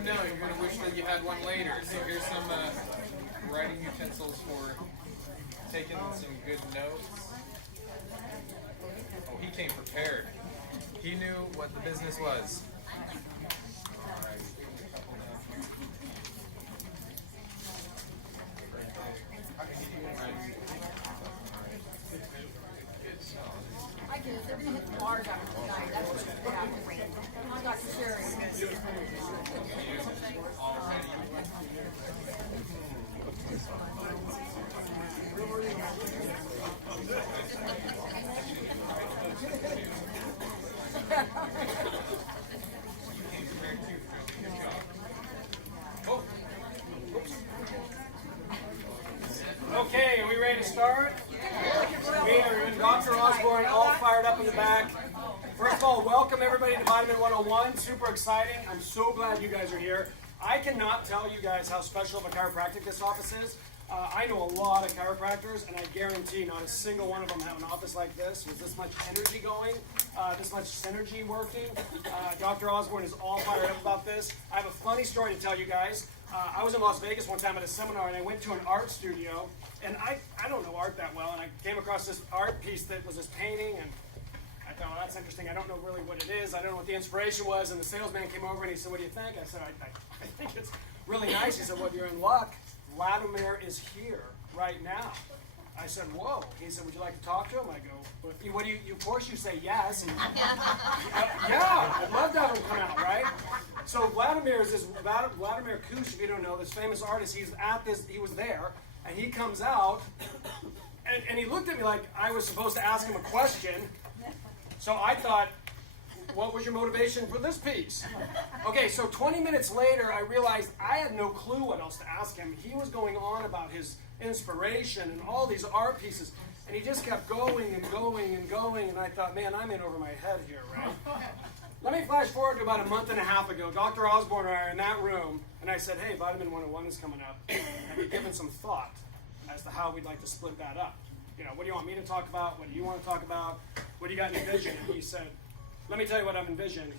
one now, you're going to wish that you had one later. So here's some writing utensils for taking some good notes. Oh, he came prepared. He knew what the business was. I do. They're going to hit the water down tonight. That's what's going to happen. Come on, Dr. Sherry. Okay, are we ready to start? We are in Dr. Osborne, all fired up in the back. First of all, welcome everybody to Vitamin 101. Super exciting. I'm so glad you guys are here. I cannot tell you guys how special of a chiropractic this office is. I know a lot of chiropractors, and I guarantee not a single one of them have an office like this with this much energy going, this much synergy working. Dr. Osborne is all fired up about this. I have a funny story to tell you guys. I was in Las Vegas one time at a seminar, and I went to an art studio, and I don't know art that well, and I came across this art piece that was this painting, and I thought, well, that's interesting. I don't know really what it is. I don't know what the inspiration was, and the salesman came over, and he said, what do you think? I said, I think it's really nice. He said, well, you're in luck. Vladimir is here right now. I said, whoa. He said, would you like to talk to him? I go, what do you, of course you say yes. And, yeah, I'd love to have him come out, right? So Vladimir is this, Vladimir Kush, if you don't know, this famous artist, he was there, and he comes out, and he looked at me like I was supposed to ask him a question. So I thought, what was your motivation for this piece? Okay, so 20 minutes later, I realized I had no clue what else to ask him. He was going on about his inspiration and all these art pieces, and he just kept going and going and going, and I thought, man, I'm in over my head here, right? Let me flash forward to about a month and a half ago. Dr. Osborne and I are in that room, and I said, hey, Vitamin 101 is coming up, and we've given some thought as to how we'd like to split that up. You know, what do you want me to talk about? What do you want to talk about? What do you got in your vision? And he said, let me tell you what I've envisioned.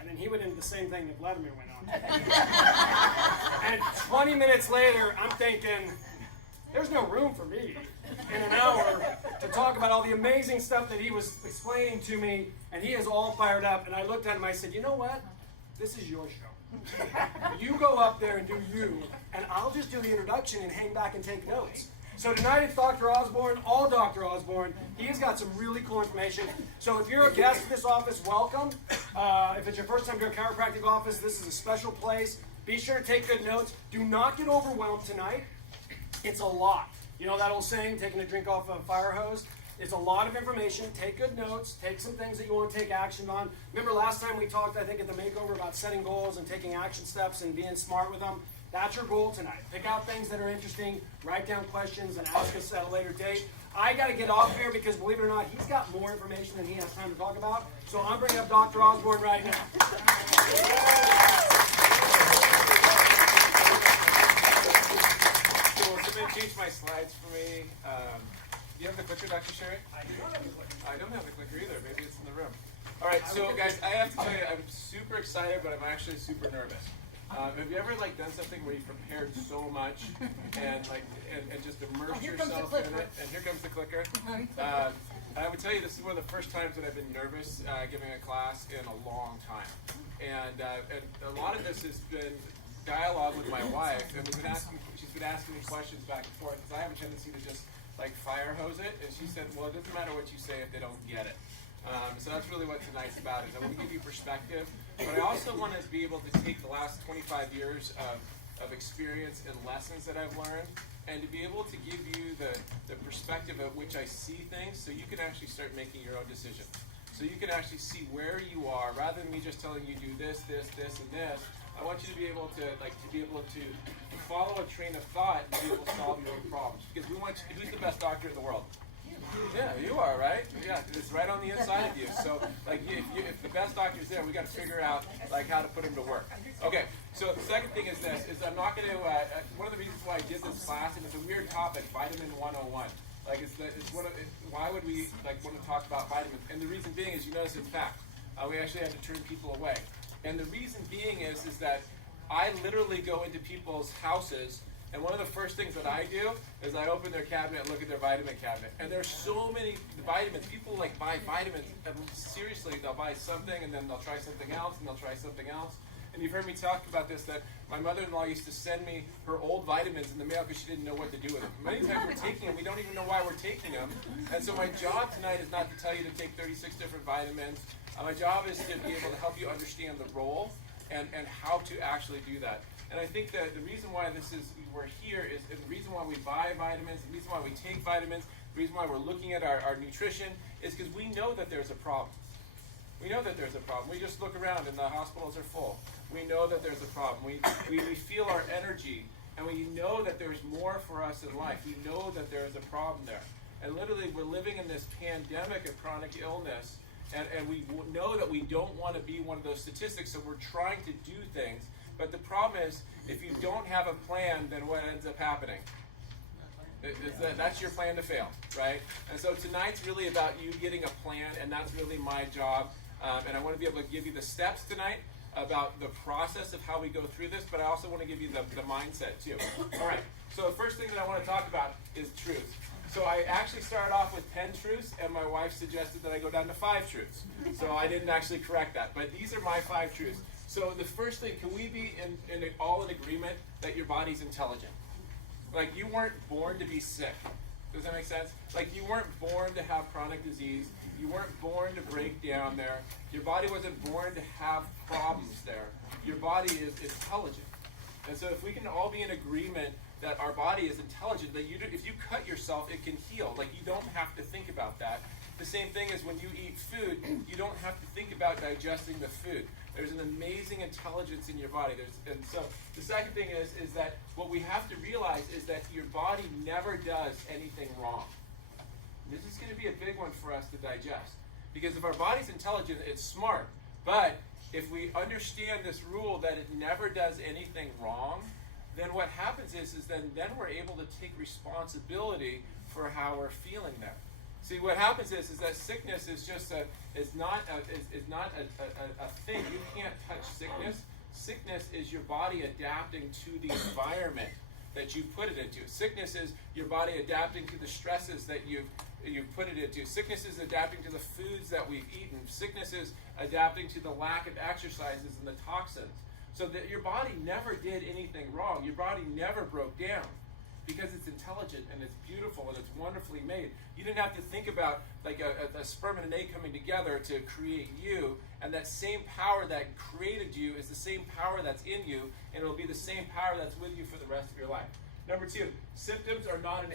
And then he went into the same thing that Vladimir went on. And 20 minutes later, I'm thinking, there's no room for me in an hour to talk about all the amazing stuff that he was explaining to me, and he is all fired up. And I looked at him, I said, you know what? This is your show. You go up there and do you, and I'll just do the introduction and hang back and take notes. So tonight it's Dr. Osborne, all Dr. Osborne. He's got some really cool information. So if you're a guest at this office, welcome. If it's your first time to a chiropractic office, this is a special place. Be sure to take good notes. Do not get overwhelmed tonight. It's a lot. You know that old saying, taking a drink off a fire hose? It's a lot of information. Take good notes. Take some things that you want to take action on. Remember last time we talked, I think, at the makeover about setting goals and taking action steps and being smart with them? That's your goal tonight. Pick out things that are interesting, write down questions, and ask us at a later date. I got to get off here because, believe it or not, he's got more information than he has time to talk about. So I'm bringing up Dr. Osborne right now. Cool. Somebody change my slides for me. Do you have the clicker, Dr. Sherry? I don't have the clicker either. Maybe it's in the room. All right, so guys, I have to tell you, I'm super excited, but I'm actually super nervous. Have you ever done something where you prepared so much and just immersed yourself in it? And here comes the clicker. I would tell you this is one of the first times that I've been nervous giving a class in a long time, and a lot of this has been dialogue with my wife, and she's been asking me questions back and forth because I have a tendency to just fire hose it, and she said, well, it doesn't matter what you say if they don't get it. So that's really what tonight's about. Is I want to give you perspective, but I also want to be able to take the last 25 years of experience and lessons that I've learned, and to be able to give you the perspective at which I see things, so you can actually start making your own decisions. So you can actually see where you are, rather than me just telling you do this, this, this, and this. I want you to be able to follow a train of thought and be able to solve your own problems. Because who's the best doctor in the world? Yeah, you are, right? Yeah, it's right on the inside of you. So, if the best doctor's there, we got to figure out how to put him to work. Okay. So the second thing is this: I'm not going to. One of the reasons why I did this class, and it's a weird topic, Vitamin 101. Why would we want to talk about vitamins? And the reason being is, you notice, in fact, we actually had to turn people away. And the reason being is that I literally go into people's houses, and one of the first things that I do is I open their cabinet and look at their vitamin cabinet. And there's so many vitamins. People like buy vitamins, and seriously, they'll buy something, and then they'll try something else, and they'll try something else. And you've heard me talk about this, that my mother-in-law used to send me her old vitamins in the mail because she didn't know what to do with them. Many times we're taking them, we don't even know why we're taking them. And so my job tonight is not to tell you to take 36 different vitamins. My job is to be able to help you understand the role and how to actually do that. And I think that the reason why we're here is, and the reason why we buy vitamins, the reason why we take vitamins, the reason why we're looking at our nutrition is because we know that there's a problem. We know that there's a problem. We just look around and the hospitals are full. We know that there's a problem. We feel our energy, and we know that there's more for us in life. We know that there is a problem there. And literally, we're living in this pandemic of chronic illness, and we know that we don't want to be one of those statistics, so we're trying to do things. But the problem is, if you don't have a plan, then what ends up happening? That's your plan to fail, right? And so tonight's really about you getting a plan, and that's really my job. And I want to be able to give you the steps tonight about the process of how we go through this, but I also want to give you the mindset too. All right, so the first thing that I want to talk about is truth. So I actually started off with 10 truths, and my wife suggested that I go down to 5 truths. So I didn't actually correct that, but these are my 5 truths. So the first thing, can we be all in agreement that your body's intelligent? Like, you weren't born to be sick. Does that make sense? Like, you weren't born to have chronic disease. You weren't born to break down there. Your body wasn't born to have problems there. Your body is intelligent. And so if we can all be in agreement that our body is intelligent, that if you cut yourself, it can heal. Like, you don't have to think about that. The same thing is when you eat food, you don't have to think about digesting the food. There's an amazing intelligence in your body. And so the second thing is that what we have to realize is that your body never does anything wrong. This is going to be a big one for us to digest. Because if our body's intelligent, it's smart. But if we understand this rule that it never does anything wrong, then what happens is then we're able to take responsibility for how we're feeling there. See, what happens is that sickness is not a thing. You can't touch sickness. Sickness is your body adapting to the environment that you put it into. Sickness is your body adapting to the stresses that you've put it into. Sickness is adapting to the foods that we've eaten. Sickness is adapting to the lack of exercises and the toxins. So that your body never did anything wrong. Your body never broke down. Because it's intelligent and it's beautiful and it's wonderfully made. You didn't have to think about like a sperm and an egg coming together to create you, and that same power that created you is the same power that's in you, and it'll be the same power that's with you for the rest of your life. Number 2, symptoms are not an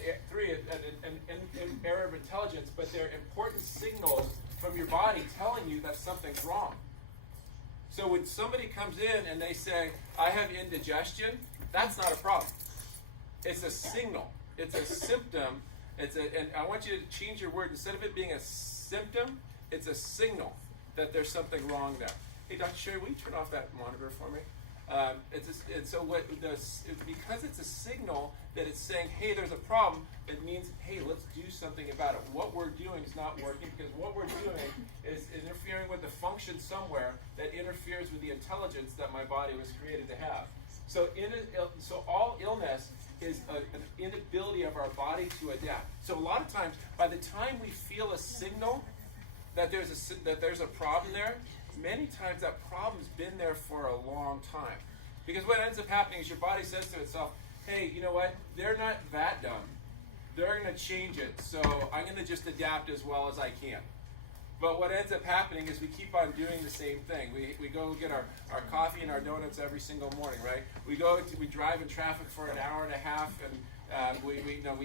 error of intelligence, but they're important signals from your body telling you that something's wrong. So when somebody comes in and they say, I have indigestion, that's not a problem. It's a signal. It's a symptom. And I want you to change your word. Instead of it being a symptom, it's a signal that there's something wrong there. Hey, Dr. Sherry, will you turn off that monitor for me? Because it's a signal that it's saying, hey, there's a problem, it means, hey, let's do something about it. What we're doing is not working because what we're doing is interfering with the function somewhere that interferes with the intelligence that my body was created to have. So all illness is an inability of our body to adapt. So a lot of times, by the time we feel a signal that there's a problem there, many times that problem's been there for a long time. Because what ends up happening is your body says to itself, hey, you know what? They're not that dumb. They're going to change it, so I'm going to just adapt as well as I can. But what ends up happening is we keep on doing the same thing. We go get our coffee and our donuts every single morning, right? We drive in traffic for an hour and a half, and we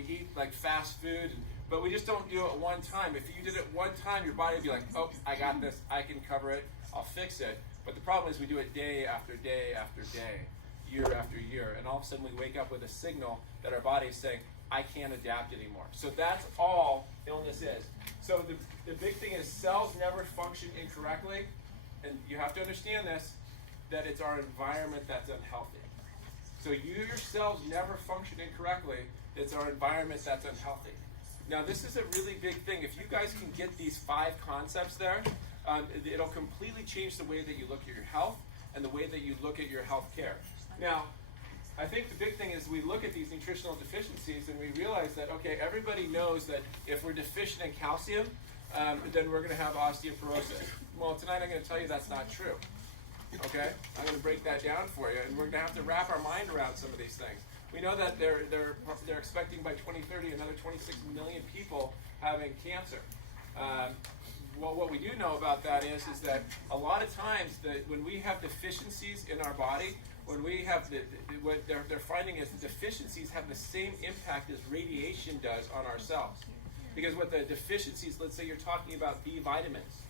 eat like fast food, but we just don't do it one time. If you did it one time, your body would be like, oh, I got this, I can cover it, I'll fix it. But the problem is we do it day after day after day, year after year, and all of a sudden we wake up with a signal that our body is saying, I can't adapt anymore. So that's all illness is. So the big thing is cells never function incorrectly, and you have to understand this, that it's our environment that's unhealthy. So your cells never function incorrectly, it's our environment that's unhealthy. Now this is a really big thing. If you guys can get these 5 concepts there, it'll completely change the way that you look at your health and the way that you look at your health care. Now, I think the big thing is we look at these nutritional deficiencies and we realize that, okay, everybody knows that if we're deficient in calcium, then we're going to have osteoporosis. Well, tonight I'm going to tell you that's not true. Okay? I'm going to break that down for you, and we're going to have to wrap our mind around some of these things. We know that they're expecting by 2030 another 26 million people having cancer. Well, what we do know about that is that a lot of times when we have deficiencies in our body, when we have what they're finding is the deficiencies have the same impact as radiation does on our cells. Because what the deficiencies, let's say you're talking about B vitamins.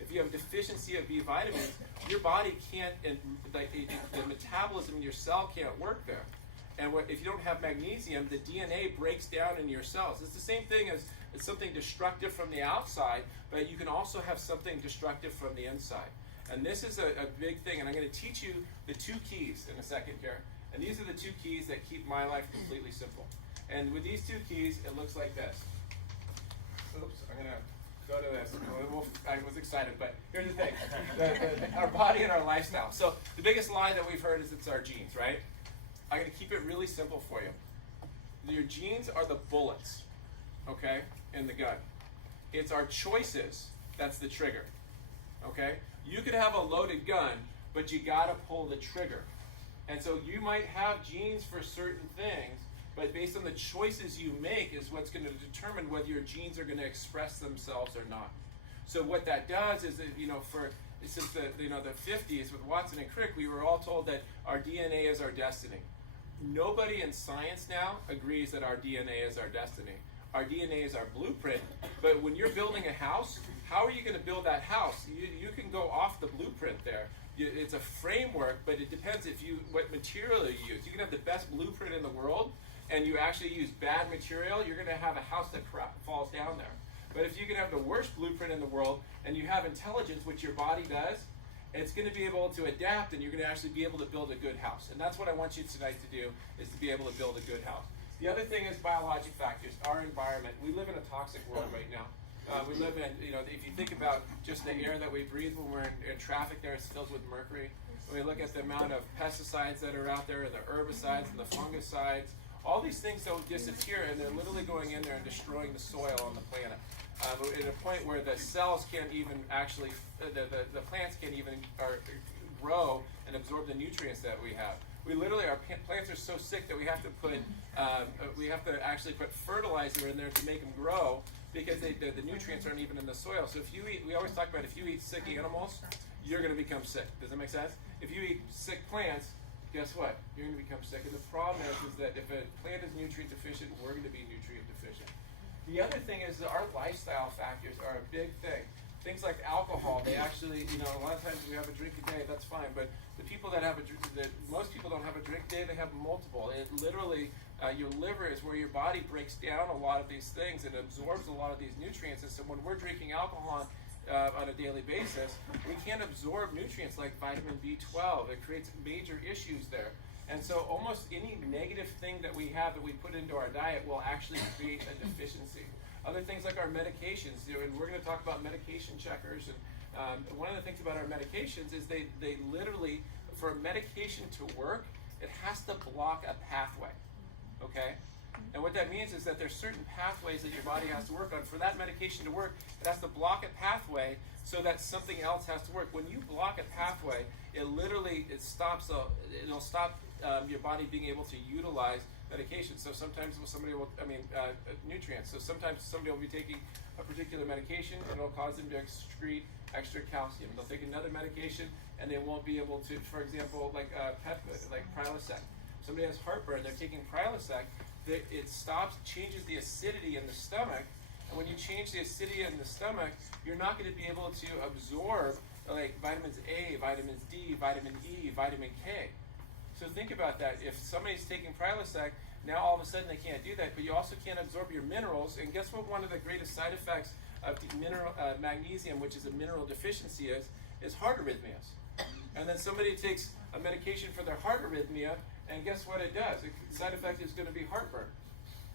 If you have a deficiency of B vitamins, your body can't, the metabolism in your cell can't work there. And if you don't have magnesium, the DNA breaks down in your cells. It's the same thing as it's something destructive from the outside, but you can also have something destructive from the inside. And this is a big thing, and I'm going to teach you the 2 keys in a second here. And these are the 2 keys that keep my life completely simple. And with these 2 keys, it looks like this. Oops, I'm going to go to this. I was excited, but here's the thing. Our body and our lifestyle. So the biggest lie that we've heard is it's our genes, right? I'm going to keep it really simple for you. Your genes are the bullets, okay, in the gun. It's our choices that's the trigger, okay? You could have a loaded gun, but you got to pull the trigger. And so you might have genes for certain things, but based on the choices you make is what's going to determine whether your genes are going to express themselves or not. So what that does is that, since the 50s with Watson and Crick, we were all told that our DNA is our destiny. Nobody in science now agrees that our DNA is our destiny. Our DNA is our blueprint, but when you're building a house, how are you going to build that house? You can go off the blueprint there. It's a framework, but it depends what material you use. You can have the best blueprint in the world, and you actually use bad material, you're going to have a house that falls down there. But if you can have the worst blueprint in the world, and you have intelligence, which your body does, it's going to be able to adapt, and you're going to actually be able to build a good house. And that's what I want you tonight to do, is to be able to build a good house. The other thing is biologic factors, our environment. We live in a toxic world right now. We live in, if you think about just the air that we breathe when we're in traffic there, it's filled with mercury. When we look at the amount of pesticides that are out there, and the herbicides and the fungicides, all these things don't disappear, and they're literally going in there and destroying the soil on the planet. At a point where the cells can't even actually, the plants can't even grow and absorb the nutrients that we have. We literally, our plants are so sick that we have to actually put fertilizer in there to make them grow, because the nutrients aren't even in the soil. So we always talk about if you eat sick animals, you're going to become sick. Does that make sense? If you eat sick plants, guess what? You're going to become sick. And the problem is that if a plant is nutrient deficient, we're going to be nutrient deficient. The other thing is that our lifestyle factors are a big thing. Things like alcohol, they actually, a lot of times we have a drink a day, that's fine. But the people that have most people don't have a drink a day, they have multiple. It literally, your liver is where your body breaks down a lot of these things and absorbs a lot of these nutrients. And so when we're drinking alcohol on a daily basis, we can't absorb nutrients like vitamin B12. It creates major issues there. And so almost any negative thing that we have that we put into our diet will actually create a deficiency. Other things like our medications, and we're going to talk about medication checkers. And one of the things about our medications is they literally, for a medication to work, it has to block a pathway, okay? And what that means is that there's certain pathways that your body has to work on. For that medication to work, it has to block a pathway so that something else has to work. When you block a pathway, it'll stop your body being able to utilize medication. So sometimes nutrients. So sometimes somebody will be taking a particular medication and it'll cause them to excrete extra calcium. They'll take another medication and they won't be able to, for example, like Prilosec. Somebody has heartburn, they're taking Prilosec, it changes the acidity in the stomach. And when you change the acidity in the stomach, you're not going to be able to absorb like vitamins A, vitamins D, vitamin E, vitamin K. So think about that. If somebody's taking Prilosec, now all of a sudden they can't do that, but you also can't absorb your minerals. And guess what one of the greatest side effects of magnesium, which is a mineral deficiency, is heart arrhythmias. And then somebody takes a medication for their heart arrhythmia, and guess what it does? The side effect is going to be heartburn.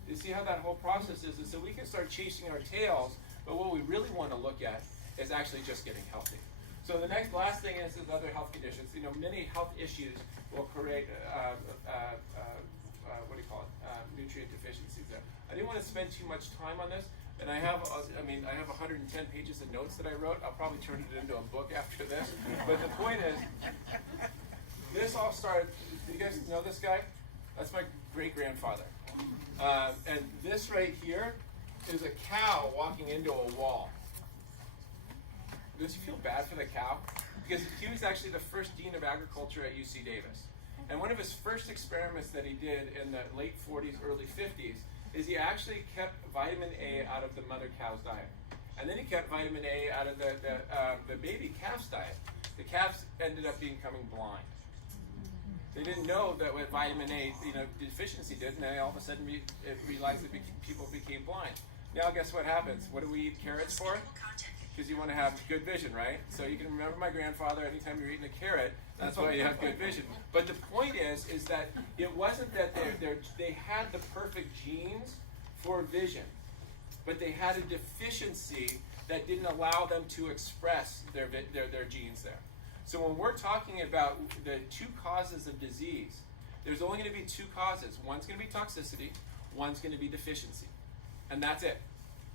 You see how that whole process is? And so we can start chasing our tails, but what we really want to look at is actually just getting healthy. So the last thing is other health conditions. You know, many health issues will create what do you call it? Nutrient deficiencies there. I didn't want to spend too much time on this, and I have 110 pages of notes that I wrote. I'll probably turn it into a book after this. But the point is, this all started. Do you guys know this guy? That's my great-grandfather. And this right here is a cow walking into a wall. Does you feel bad for the cow? Because he was actually the first dean of agriculture at UC Davis. And one of his first experiments that he did in the late 40s, early 50s, is he actually kept vitamin A out of the mother cow's diet. And then he kept vitamin A out of the baby calf's diet. The calves ended up becoming blind. They didn't know that what vitamin A deficiency did, and they all of a sudden realized that people became blind. Now guess what happens? What do we eat carrots for? Because you want to have good vision, right? So you can remember my grandfather, anytime you're eating a carrot, that's why you have good vision. But the point is that it wasn't that they had the perfect genes for vision, but they had a deficiency that didn't allow them to express their genes there. So when we're talking about the two causes of disease, there's only going to be two causes. One's going to be toxicity, one's going to be deficiency. And that's it.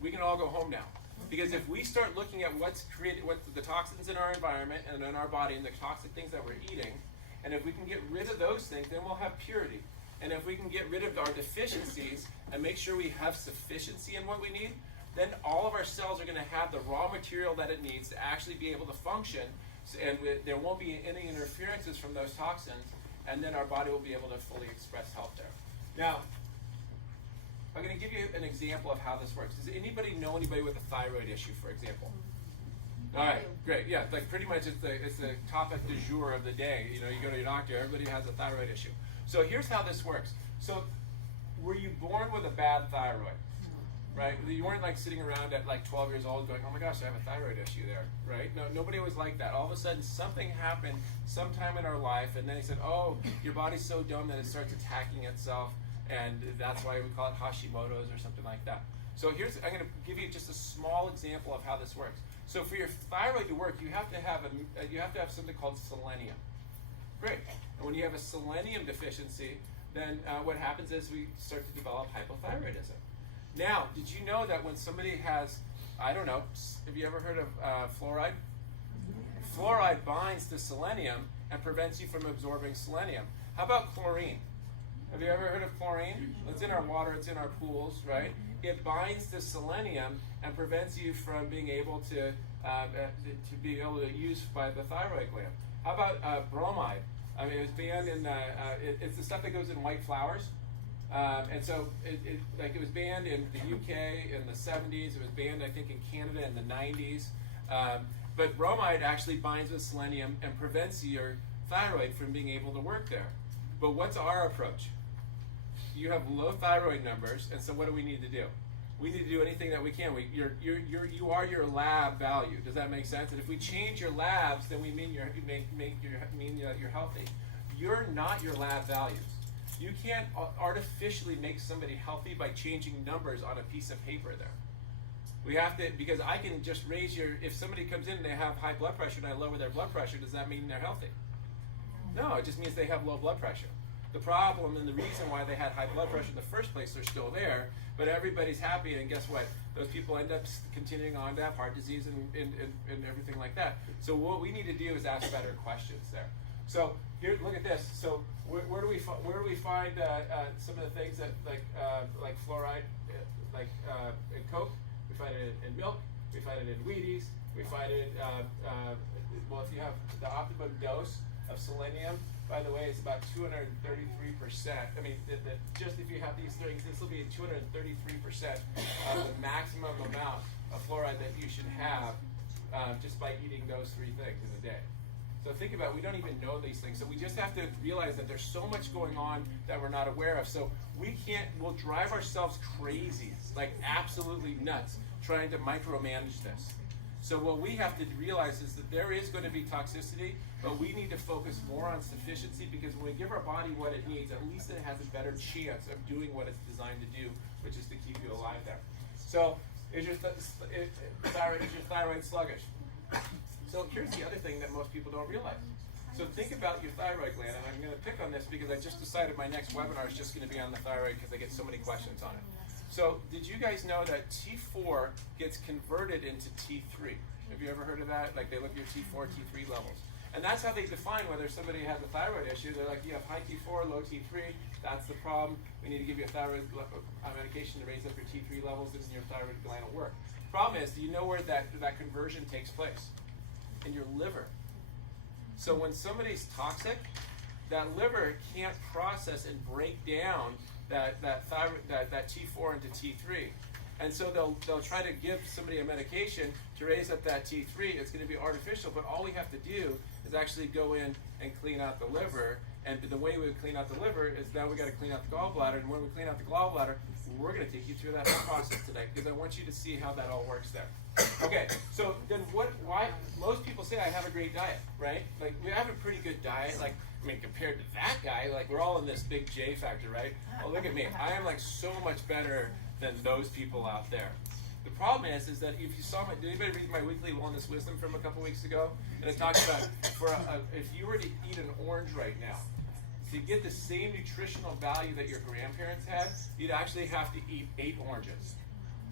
We can all go home now. Because if we start looking at what's the toxins in our environment and in our body and the toxic things that we're eating, and if we can get rid of those things, then we'll have purity. And if we can get rid of our deficiencies and make sure we have sufficiency in what we need, then all of our cells are going to have the raw material that it needs to actually be able to function, and there won't be any interferences from those toxins, and then our body will be able to fully express health there. Now, I'm going to give you an example of how this works. Does anybody know anybody with a thyroid issue, for example? All right, great. Yeah, like pretty much it's the topic du jour of the day. You know, you go to your doctor, everybody has a thyroid issue. So here's how this works. So were you born with a bad thyroid? Right? You weren't like sitting around at like 12 years old going, oh my gosh, I have a thyroid issue there, right? No, nobody was like that. All of a sudden something happened sometime in our life, and then he said, oh, your body's so dumb that it starts attacking itself. And that's why we call it Hashimoto's or something like that. So I'm going to give you just a small example of how this works. So for your thyroid to work, you have to have something called selenium. Great. And when you have a selenium deficiency, then what happens is we start to develop hypothyroidism. Now, did you know that when somebody has, I don't know, have you ever heard of fluoride? Fluoride binds to selenium and prevents you from absorbing selenium. How about chlorine? Have you ever heard of chlorine? It's in our water, it's in our pools, right? It binds to selenium and prevents you from being able to be able to use by the thyroid gland. How about bromide? I mean, it was banned in it's the stuff that goes in white flowers, and so it was banned in the UK in the 70s. It was banned, I think, in Canada in the 90s. But bromide actually binds with selenium and prevents your thyroid from being able to work there. But what's our approach? You have low thyroid numbers, and so what do we need to do? We need to do anything that we can. You are your lab value. Does that make sense? And if we change your labs, then we mean you're healthy. You're not your lab values. You can't artificially make somebody healthy by changing numbers on a piece of paper there. We have to, because I can just raise if somebody comes in and they have high blood pressure and I lower their blood pressure, does that mean they're healthy? No, it just means they have low blood pressure. The problem and the reason why they had high blood pressure in the first place, they're still there, but everybody's happy, and guess what? Those people end up continuing on to have heart disease and everything like that. So what we need to do is ask better questions there. So here, look at this. So where do we find some of the things that like fluoride, in Coke? We find it in milk. We find it in Wheaties. We find it well, if you have the optimum dose of selenium, by the way, it's about 233%. I mean, just if you have these things, this will be 233% of the maximum amount of fluoride that you should have just by eating those three things in a day. So think about it, we don't even know these things. So we just have to realize that there's so much going on that we're not aware of. So we'll drive ourselves crazy, like absolutely nuts, trying to micromanage this. So what we have to realize is that there is going to be toxicity, but we need to focus more on sufficiency, because when we give our body what it needs, at least it has a better chance of doing what it's designed to do, which is to keep you alive there. So is your thyroid sluggish? So here's the other thing that most people don't realize. So think about your thyroid gland, and I'm going to pick on this because I just decided my next webinar is just going to be on the thyroid because I get so many questions on it. So did you guys know that T4 gets converted into T3? Have you ever heard of that? Like they look at your T4, T3 levels. And that's how they define whether somebody has a thyroid issue. They're like, you have high T4, low T3, that's the problem. We need to give you a thyroid medication to raise up your T3 levels, and your thyroid gland will work. Problem is, do you know where that conversion takes place? In your liver. So when somebody's toxic, that liver can't process and break down that T4 into T3. And so they'll try to give somebody a medication to raise up that T3. It's going to be artificial, but all we have to do is actually go in and clean out the liver. And the way we clean out the liver is now we got to clean out the gallbladder. And when we clean out the gallbladder, we're going to take you through that whole process today because I want you to see how that all works there. Okay, so then why most people say I have a great diet, right? Like we have a pretty good diet. Like, I mean, compared to that guy, like we're all in this big J factor, right? Oh, look at me. I am like so much better than those people out there. The problem is that if you saw did anybody read my weekly wellness wisdom from a couple weeks ago? And it talks about if you were to eat an orange right now, to get the same nutritional value that your grandparents had, you'd actually have to eat 8 oranges.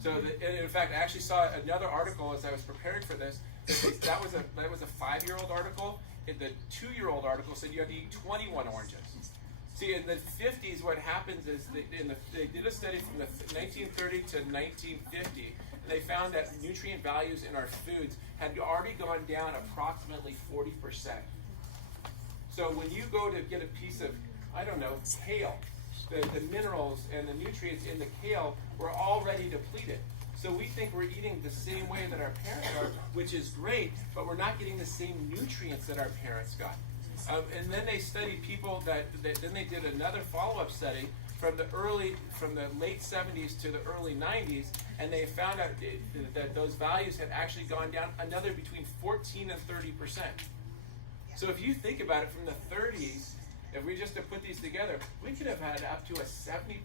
So, and in fact, I actually saw another article as I was preparing for this. That was a 5-year-old article. And the 2-year-old article said you have to eat 21 oranges. See, in the 50s, what happens is they did a study from the 1930 to 1950, and they found that nutrient values in our foods had already gone down approximately 40%. So when you go to get a piece of, I don't know, kale, the minerals and the nutrients in the kale were already depleted. So we think we're eating the same way that our parents are, which is great, but we're not getting the same nutrients that our parents got. And then they studied people then they did another follow-up study from the late 70s to the early 90s, and they found out that those values had actually gone down another between 14 and 30%. So if you think about it, from the 30s, if we just to put these together, we could have had up to a 70%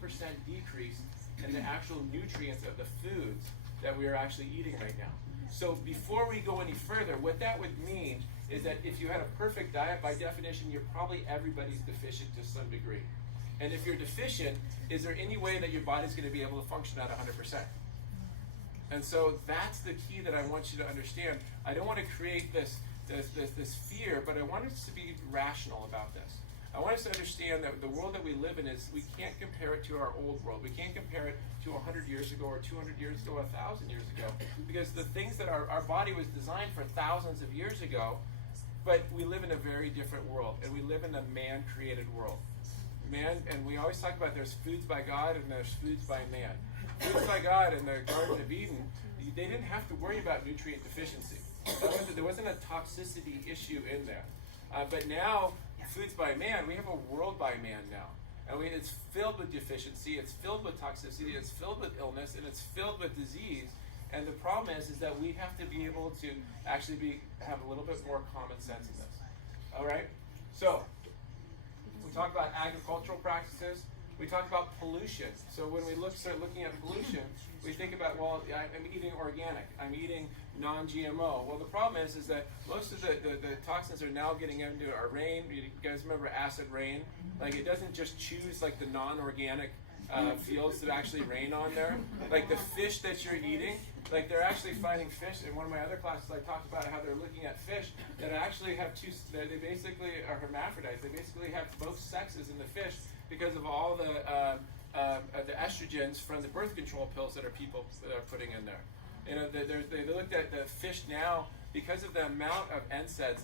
decrease in the actual nutrients of the foods that we are actually eating right now. So before we go any further, what that would mean is that if you had a perfect diet, by definition, everybody's deficient to some degree. And if you're deficient, is there any way that your body's going to be able to function at 100%? And so that's the key that I want you to understand. I don't want to create this fear, but I want us to be rational about this. I want us to understand that the world that we live in is, we can't compare it to our old world. We can't compare it to 100 years ago or 200 years ago or 1,000 years ago, because the things that our body was designed for thousands of years ago, but we live in a very different world, and we live in a man-created world. And we always talk about there's foods by God and there's foods by man. Foods by God in the Garden of Eden, they didn't have to worry about nutrient deficiency. There wasn't a toxicity issue in there. But now, foods by man, we have a world by man now. And it's filled with deficiency, it's filled with toxicity, it's filled with illness, and it's filled with disease. And the problem is that we have to be able to actually have a little bit more common sense in this. All right? So, we talk about agricultural practices. We talk about pollution. So when we start looking at pollution, we think about, well, I'm eating organic. I'm eating non-GMO. Well, the problem is that most of the toxins are now getting into our rain. You guys remember acid rain? Like, it doesn't just choose like the non-organic fields to actually rain on there. Like the fish that you're eating, like they're actually finding fish. In one of my other classes, I talked about how they're looking at fish that actually have they basically are hermaphrodites. They basically have both sexes in the fish because of all the estrogens from the birth control pills that people are putting in there. You know, they looked at the fish now because of the amount of NSAIDs,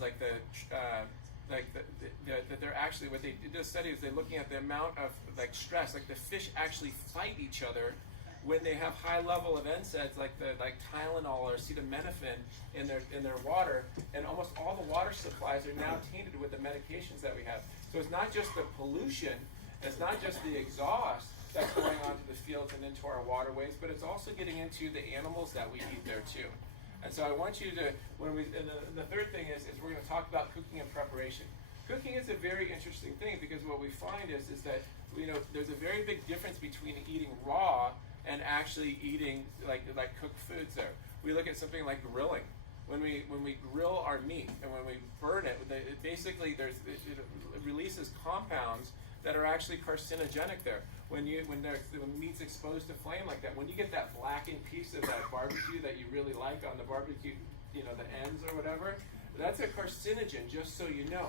that they're actually, what they did a study is they're looking at the amount of like stress, like the fish actually fight each other when they have high level of NSAIDs like Tylenol or acetaminophen in their water, and almost all the water supplies are now tainted with the medications that we have. So it's not just the pollution, it's not just the exhaust that's going onto the fields and into our waterways, but it's also getting into the animals that we eat there too. And so I want you to, the third thing is we're going to talk about cooking and preparation. Cooking is a very interesting thing because what we find is that, you know, there's a very big difference between eating raw and actually eating like cooked foods there. We look at something like grilling. when we grill our meat and when we burn it, basically it releases compounds that are actually carcinogenic there. When the meat's exposed to flame like that, when you get that blackened piece of that barbecue that you really like on the barbecue, the ends or whatever, that's a carcinogen, just so you know.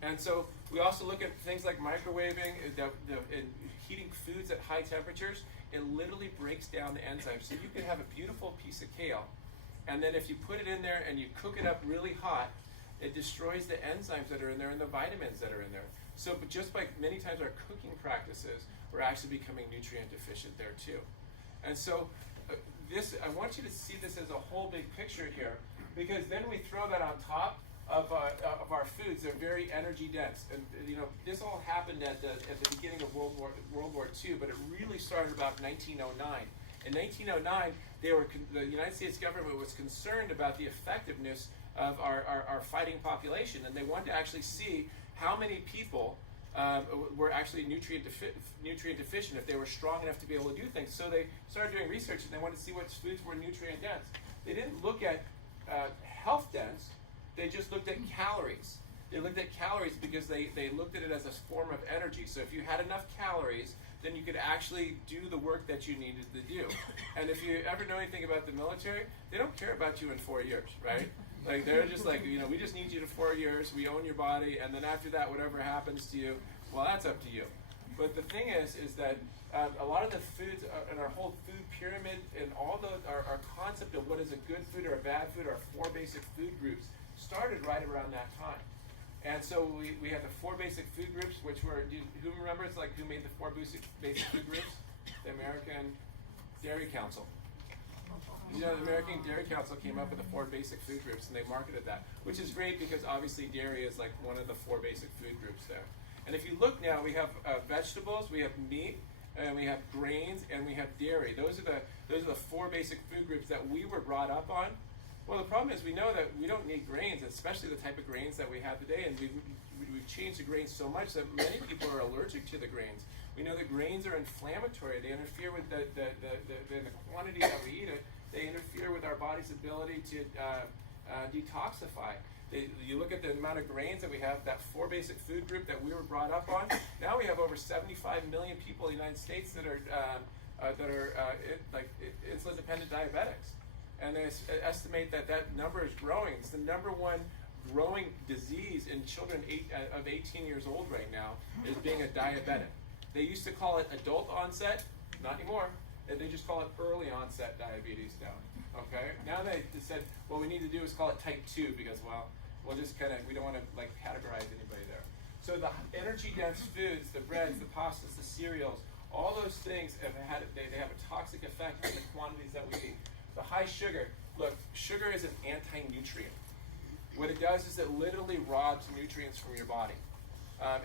And so we also look at things like microwaving and heating foods at high temperatures. It literally breaks down the enzymes. So you could have a beautiful piece of kale, and then if you put it in there and you cook it up really hot, it destroys the enzymes that are in there and the vitamins that are in there. So but just by many times our cooking practices, we're actually becoming nutrient deficient there too. And so I want you to see this as a whole big picture here, because then we throw that on top of our foods. They're very energy dense, and this all happened at the beginning of World War II, but it really started about 1909. In 1909, the United States government was concerned about the effectiveness of our fighting population, and they wanted to actually see how many people were actually nutrient deficient, if they were strong enough to be able to do things. So they started doing research, and they wanted to see what foods were nutrient dense. They didn't look at health dense. They just looked at calories. They looked at calories because they looked at it as a form of energy. So if you had enough calories, then you could actually do the work that you needed to do. And if you ever know anything about the military, they don't care about you in 4 years, right? Like they're just like, we just need you to 4 years, we own your body, and then after that, whatever happens to you, well, that's up to you. But the thing is that a lot of the foods and our whole food pyramid and all our concept of what is a good food or a bad food, our 4 basic food groups, started right around that time. And so we had the 4 basic food groups, which were, who remembers who made the 4 basic food groups? The American Dairy Council. The American Dairy Council came up with the 4 basic food groups, and they marketed that, which is great because obviously dairy is like one of the 4 basic food groups there. And if you look now, we have vegetables, we have meat, and we have grains, and we have dairy. Those are the 4 basic food groups that we were brought up on. Well, the problem is we know that we don't need grains, especially the type of grains that we have today, and we've changed the grains so much that many people are allergic to the grains. We know that grains are inflammatory. They interfere with the quantity that we eat it. They interfere with our body's ability to detoxify. You look at the amount of grains that we have, that 4 basic food group that we were brought up on. Now we have over 75 million people in the United States that are insulin-dependent diabetics. And they estimate that number is growing. It's the number 1 growing disease in children of 18 years old right now, is being a diabetic. They used to call it adult onset, not anymore. They just call it early onset diabetes now. Okay? Now they said what we need to do is call it type 2 because, well, we'll just we don't want to categorize anybody there. So the energy dense foods, the breads, the pastas, the cereals, all those things they have a toxic effect on the quantities that we eat. The high sugar, look, sugar is an anti-nutrient. What it does is it literally robs nutrients from your body.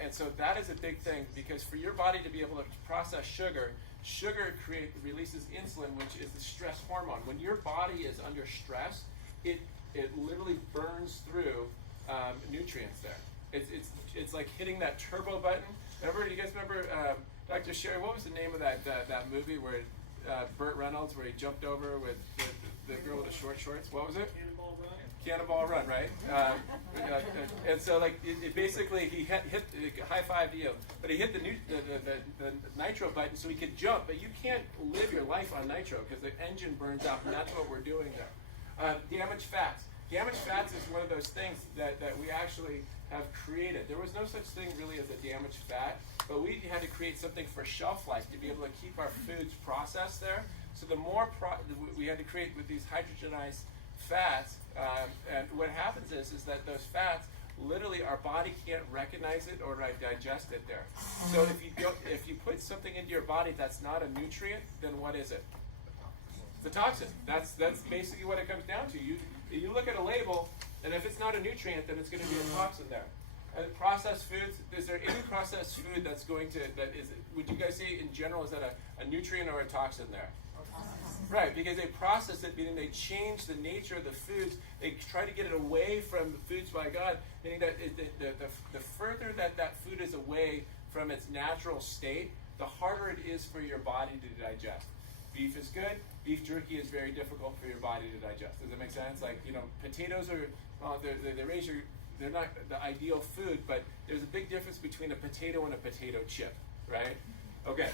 And so that is a big thing, because for your body to be able to process sugar releases insulin, which is the stress hormone. When your body is under stress, it literally burns through nutrients there. It's like hitting that turbo button. Do you guys remember, Dr. Sherry, what was the name of that movie where Burt Reynolds, where he jumped over with the girl with the short shorts? What was it? Cannonball Run, right? And so, it basically, he hit high-fived you, but he hit the nitro button so he could jump. But you can't live your life on nitro because the engine burns out, and that's what we're doing there. Damaged fats. Damaged fats is one of those things that we actually have created. There was no such thing really as a damaged fat, but we had to create something for shelf life to be able to keep our foods processed there. So the more we had to create with these hydrogenized fats, and what happens is that those fats, literally our body can't recognize it or digest it there. So if you put something into your body that's not a nutrient, then what is it? It's a toxin. That's basically what it comes down to. You look at a label, and if it's not a nutrient, then it's going to be a toxin there. And processed foods, is there any processed food would you guys say in general, is that a nutrient or a toxin there? Right, because they process it, meaning they change the nature of the foods. They try to get it away from the foods by God, meaning that the further that food is away from its natural state, the harder it is for your body to digest. Beef is good. Beef jerky is very difficult for your body to digest. Does that make sense? Like, potatoes are, they're not the ideal food, but there's a big difference between a potato and a potato chip, right? Okay.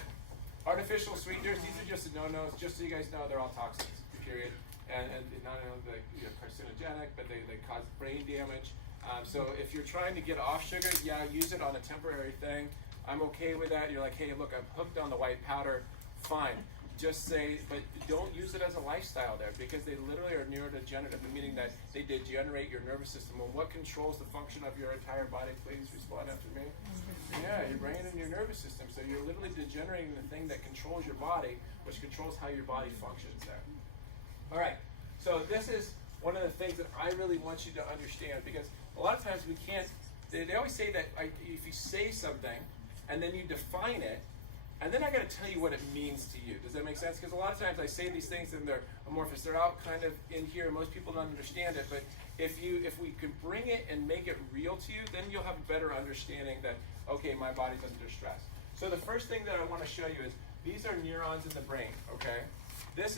Artificial sweeteners, these are just no-nos. Just so you guys know, they're all toxins, period. And not only carcinogenic, but they cause brain damage. So if you're trying to get off sugar, yeah, use it on a temporary thing. I'm okay with that. You're like, hey, look, I'm hooked on the white powder. Fine. Just say, but don't use it as a lifestyle there, because they literally are neurodegenerative, meaning that they degenerate your nervous system. Well, what controls the function of your entire body? Please respond after me. Yeah, your brain and your nervous system. So you're literally degenerating the thing that controls your body, which controls how your body functions there. All right, so this is one of the things that I really want you to understand, because a lot of times we can't, they always say that if you say something and then you define it, and then I got to tell you what it means to you. Does that make sense? Because a lot of times I say these things and they're amorphous. They're out kind of in here. Most people don't understand it. But if we can bring it and make it real to you, then you'll have a better understanding that, okay, my body's under stress. So the first thing that I want to show you is these are neurons in the brain. Okay, this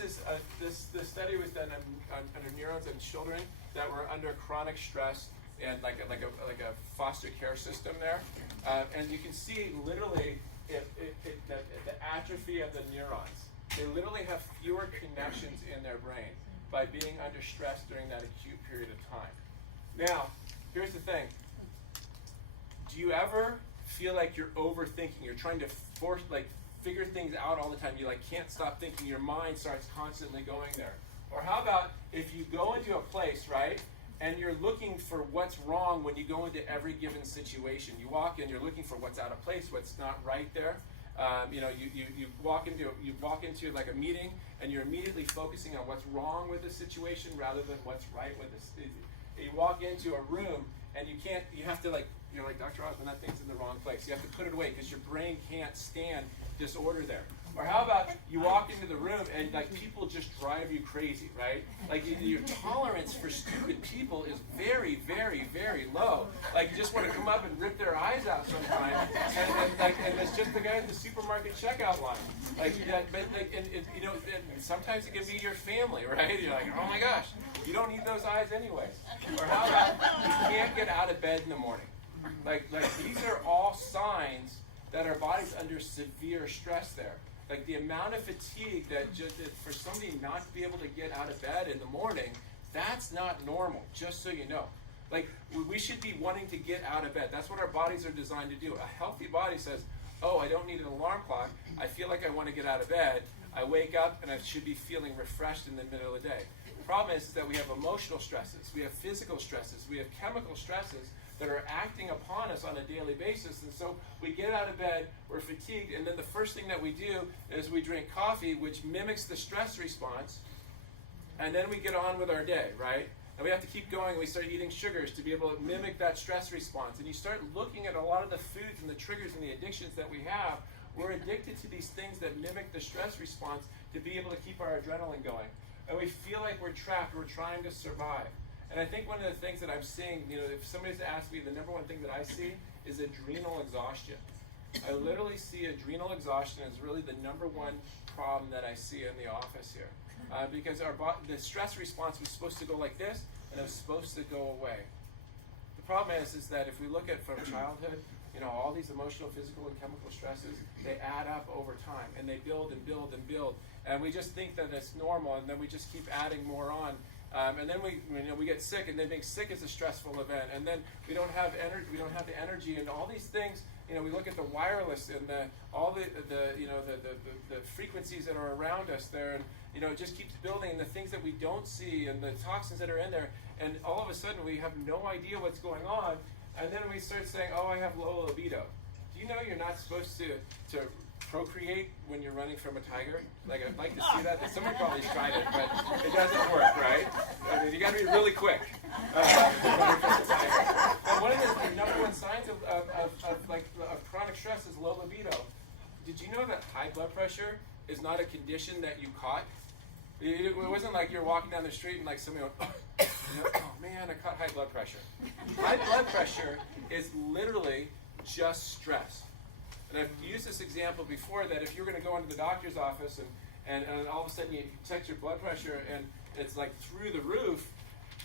study was done under neurons in children that were under chronic stress and like a foster care system there, and you can see literally. The atrophy of the neurons. They literally have fewer connections in their brain by being under stress during that acute period of time. Now, here's the thing. Do you ever feel like you're overthinking? You're trying to figure things out all the time. You can't stop thinking. Your mind starts constantly going there. Or how about if you go into a place, right? And you're looking for what's wrong when you go into every given situation. You walk in, you're looking for what's out of place, what's not right there. You walk into like a meeting, and you're immediately focusing on what's wrong with the situation rather than what's right with this. You walk into a room, and you have to like Dr. Osborne, that thing's in the wrong place. You have to put it away because your brain can't stand disorder there. Or how about you walk into the room and people just drive you crazy, right? Your tolerance for stupid people is very, very, very low. You just want to come up and rip their eyes out sometimes, and it's just the guy at the supermarket checkout line. Sometimes it can be your family, right? You're like, oh my gosh, you don't need those eyes anyways. Or how about you can't get out of bed in the morning? These are all signs that our body's under severe stress there. The amount of fatigue that for somebody not to be able to get out of bed in the morning, that's not normal, just so you know. We should be wanting to get out of bed. That's what our bodies are designed to do. A healthy body says, oh, I don't need an alarm clock. I feel like I want to get out of bed. I wake up and I should be feeling refreshed in the middle of the day. The problem is that we have emotional stresses. We have physical stresses. We have chemical stresses that are acting upon us on a daily basis. And so we get out of bed, we're fatigued, and then the first thing that we do is we drink coffee, which mimics the stress response, and then we get on with our day, right? And we have to keep going. We start eating sugars to be able to mimic that stress response. And you start looking at a lot of the foods and the triggers and the addictions that we have. We're addicted to these things that mimic the stress response to be able to keep our adrenaline going. And we feel like we're trapped, we're trying to survive. And I think one of the things that I'm seeing, if somebody's asked me, the number one thing that I see is adrenal exhaustion. I literally see adrenal exhaustion as really the number one problem that I see in the office here. Because the stress response was supposed to go like this, and it was supposed to go away. The problem is that if we look at from childhood, all these emotional, physical, and chemical stresses, they add up over time, and they build and build and build. And we just think that it's normal, and then we just keep adding more on. And then we get sick, and then being sick is a stressful event. And then we don't have energy. We don't have the energy, and all these things. We look at the wireless and all the frequencies that are around us there, and it just keeps building. And the things that we don't see, and the toxins that are in there, and all of a sudden we have no idea what's going on. And then we start saying, "Oh, I have low libido." Do you know you're not supposed to procreate when you're running from a tiger? I'd like to see that. Somebody probably tried it, but it doesn't work, right? You got to be really quick. And one of the number one signs of chronic stress is low libido. Did you know that high blood pressure is not a condition that you caught? It wasn't like you're walking down the street and somebody went, oh man, I caught high blood pressure. High blood pressure is literally just stress. And I've used this example before that if you're going to go into the doctor's office and all of a sudden you check your blood pressure and it's like through the roof.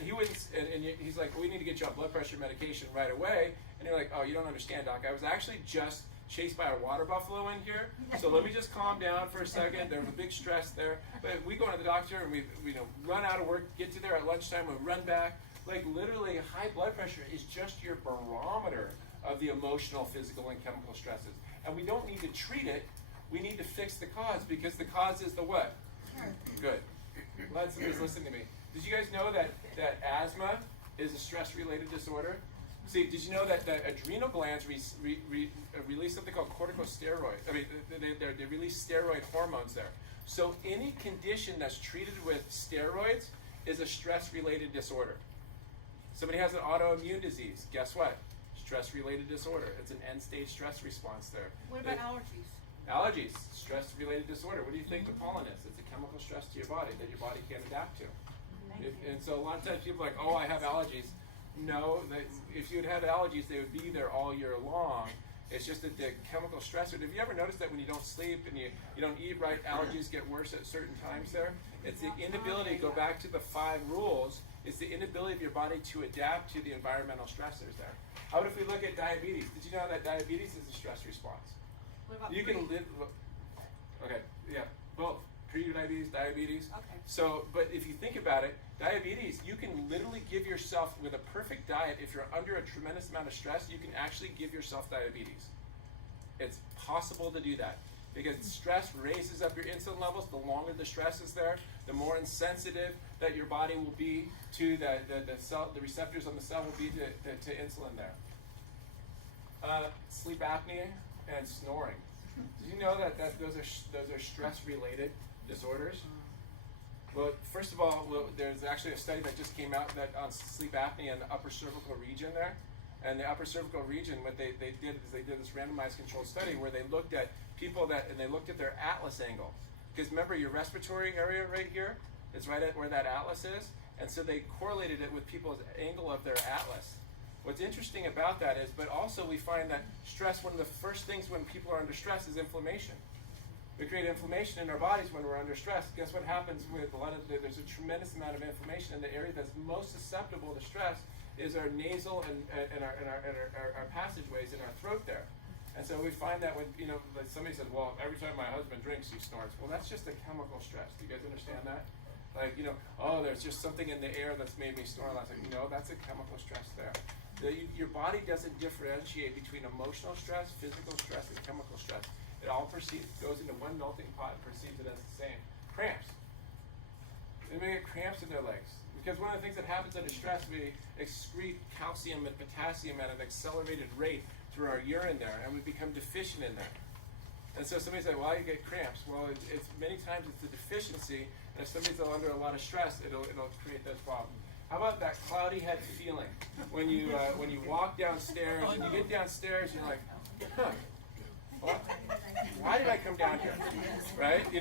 He wouldn't, and he's like, we need to get you on blood pressure medication right away. And you're like, oh, you don't understand, doc. I was actually just chased by a water buffalo in here, so let me just calm down for a second. There was a big stress there. But we go into the doctor and we run out of work, get to there at lunchtime, we run back. Like literally, high blood pressure is just your barometer of the emotional, physical, and chemical stresses. And we don't need to treat it. We need to fix the cause, because the cause is the what? Good. Somebody's listening to me. Did you guys know that asthma is a stress-related disorder? See, did you know that the adrenal glands release something called corticosteroids? I mean, they release steroid hormones there. So any condition that's treated with steroids is a stress-related disorder. Somebody has an autoimmune disease. Guess what? Stress-related disorder. It's an end-stage stress response there. What about allergies? Allergies, stress-related disorder. What do you think the pollen is? It's a chemical stress to your body that your body can't adapt to. And so a lot of times people are like, oh, I have allergies. No, if you would have allergies, they would be there all year long. It's just that the chemical stressor. Have you ever noticed that when you don't sleep and you don't eat right, allergies get worse at certain times there? It's the inability, go back to the 5 rules, it's the inability of your body to adapt to the environmental stressors there. How about if we look at diabetes? Did you know that diabetes is a stress response? What about You can live, okay, yeah, both. Pre-diabetes, diabetes. Okay. So, but if you think about it, diabetes, you can literally give yourself, with a perfect diet, if you're under a tremendous amount of stress, you can actually give yourself diabetes. It's possible to do that, because stress raises up your insulin levels. The longer the stress is there, the more insensitive that your body will be to the receptors on the cell will be to insulin there. Sleep apnea and snoring. Did you know that those are stress-related disorders? Well, first of all, there's actually a study that just came out that on sleep apnea in the upper cervical region there. And the upper cervical region, what they did is they did this randomized controlled study where they looked at people and they looked at their atlas angle. Because remember, your respiratory area right here is right at where that atlas is. And so they correlated it with people's angle of their atlas. What's interesting about that is, but also we find that stress, one of the first things when people are under stress is inflammation. We create inflammation in our bodies when we're under stress. Guess what happens with there's a tremendous amount of inflammation, and the area that's most susceptible to stress is our nasal and our passageways in our throat there. And so we find that when, like somebody says, well, every time my husband drinks, he snorts. Well, that's just a chemical stress. Do you guys understand that? Like, oh, there's just something in the air that's made me snore last night. No, that's a chemical stress there. Your body doesn't differentiate between emotional stress, physical stress, and chemical stress. It all goes into one melting pot and perceives it as the same. Cramps. Anybody get cramps in their legs? Because one of the things that happens under stress, we excrete calcium and potassium at an accelerated rate through our urine there, and we become deficient in that. And so somebody said, well, you get cramps. Well, it's many times it's a deficiency, and if somebody's under a lot of stress, it'll create those problems. How about that cloudy head feeling? When you walk downstairs and you get downstairs, you're like, huh, why did I come down here? Right? You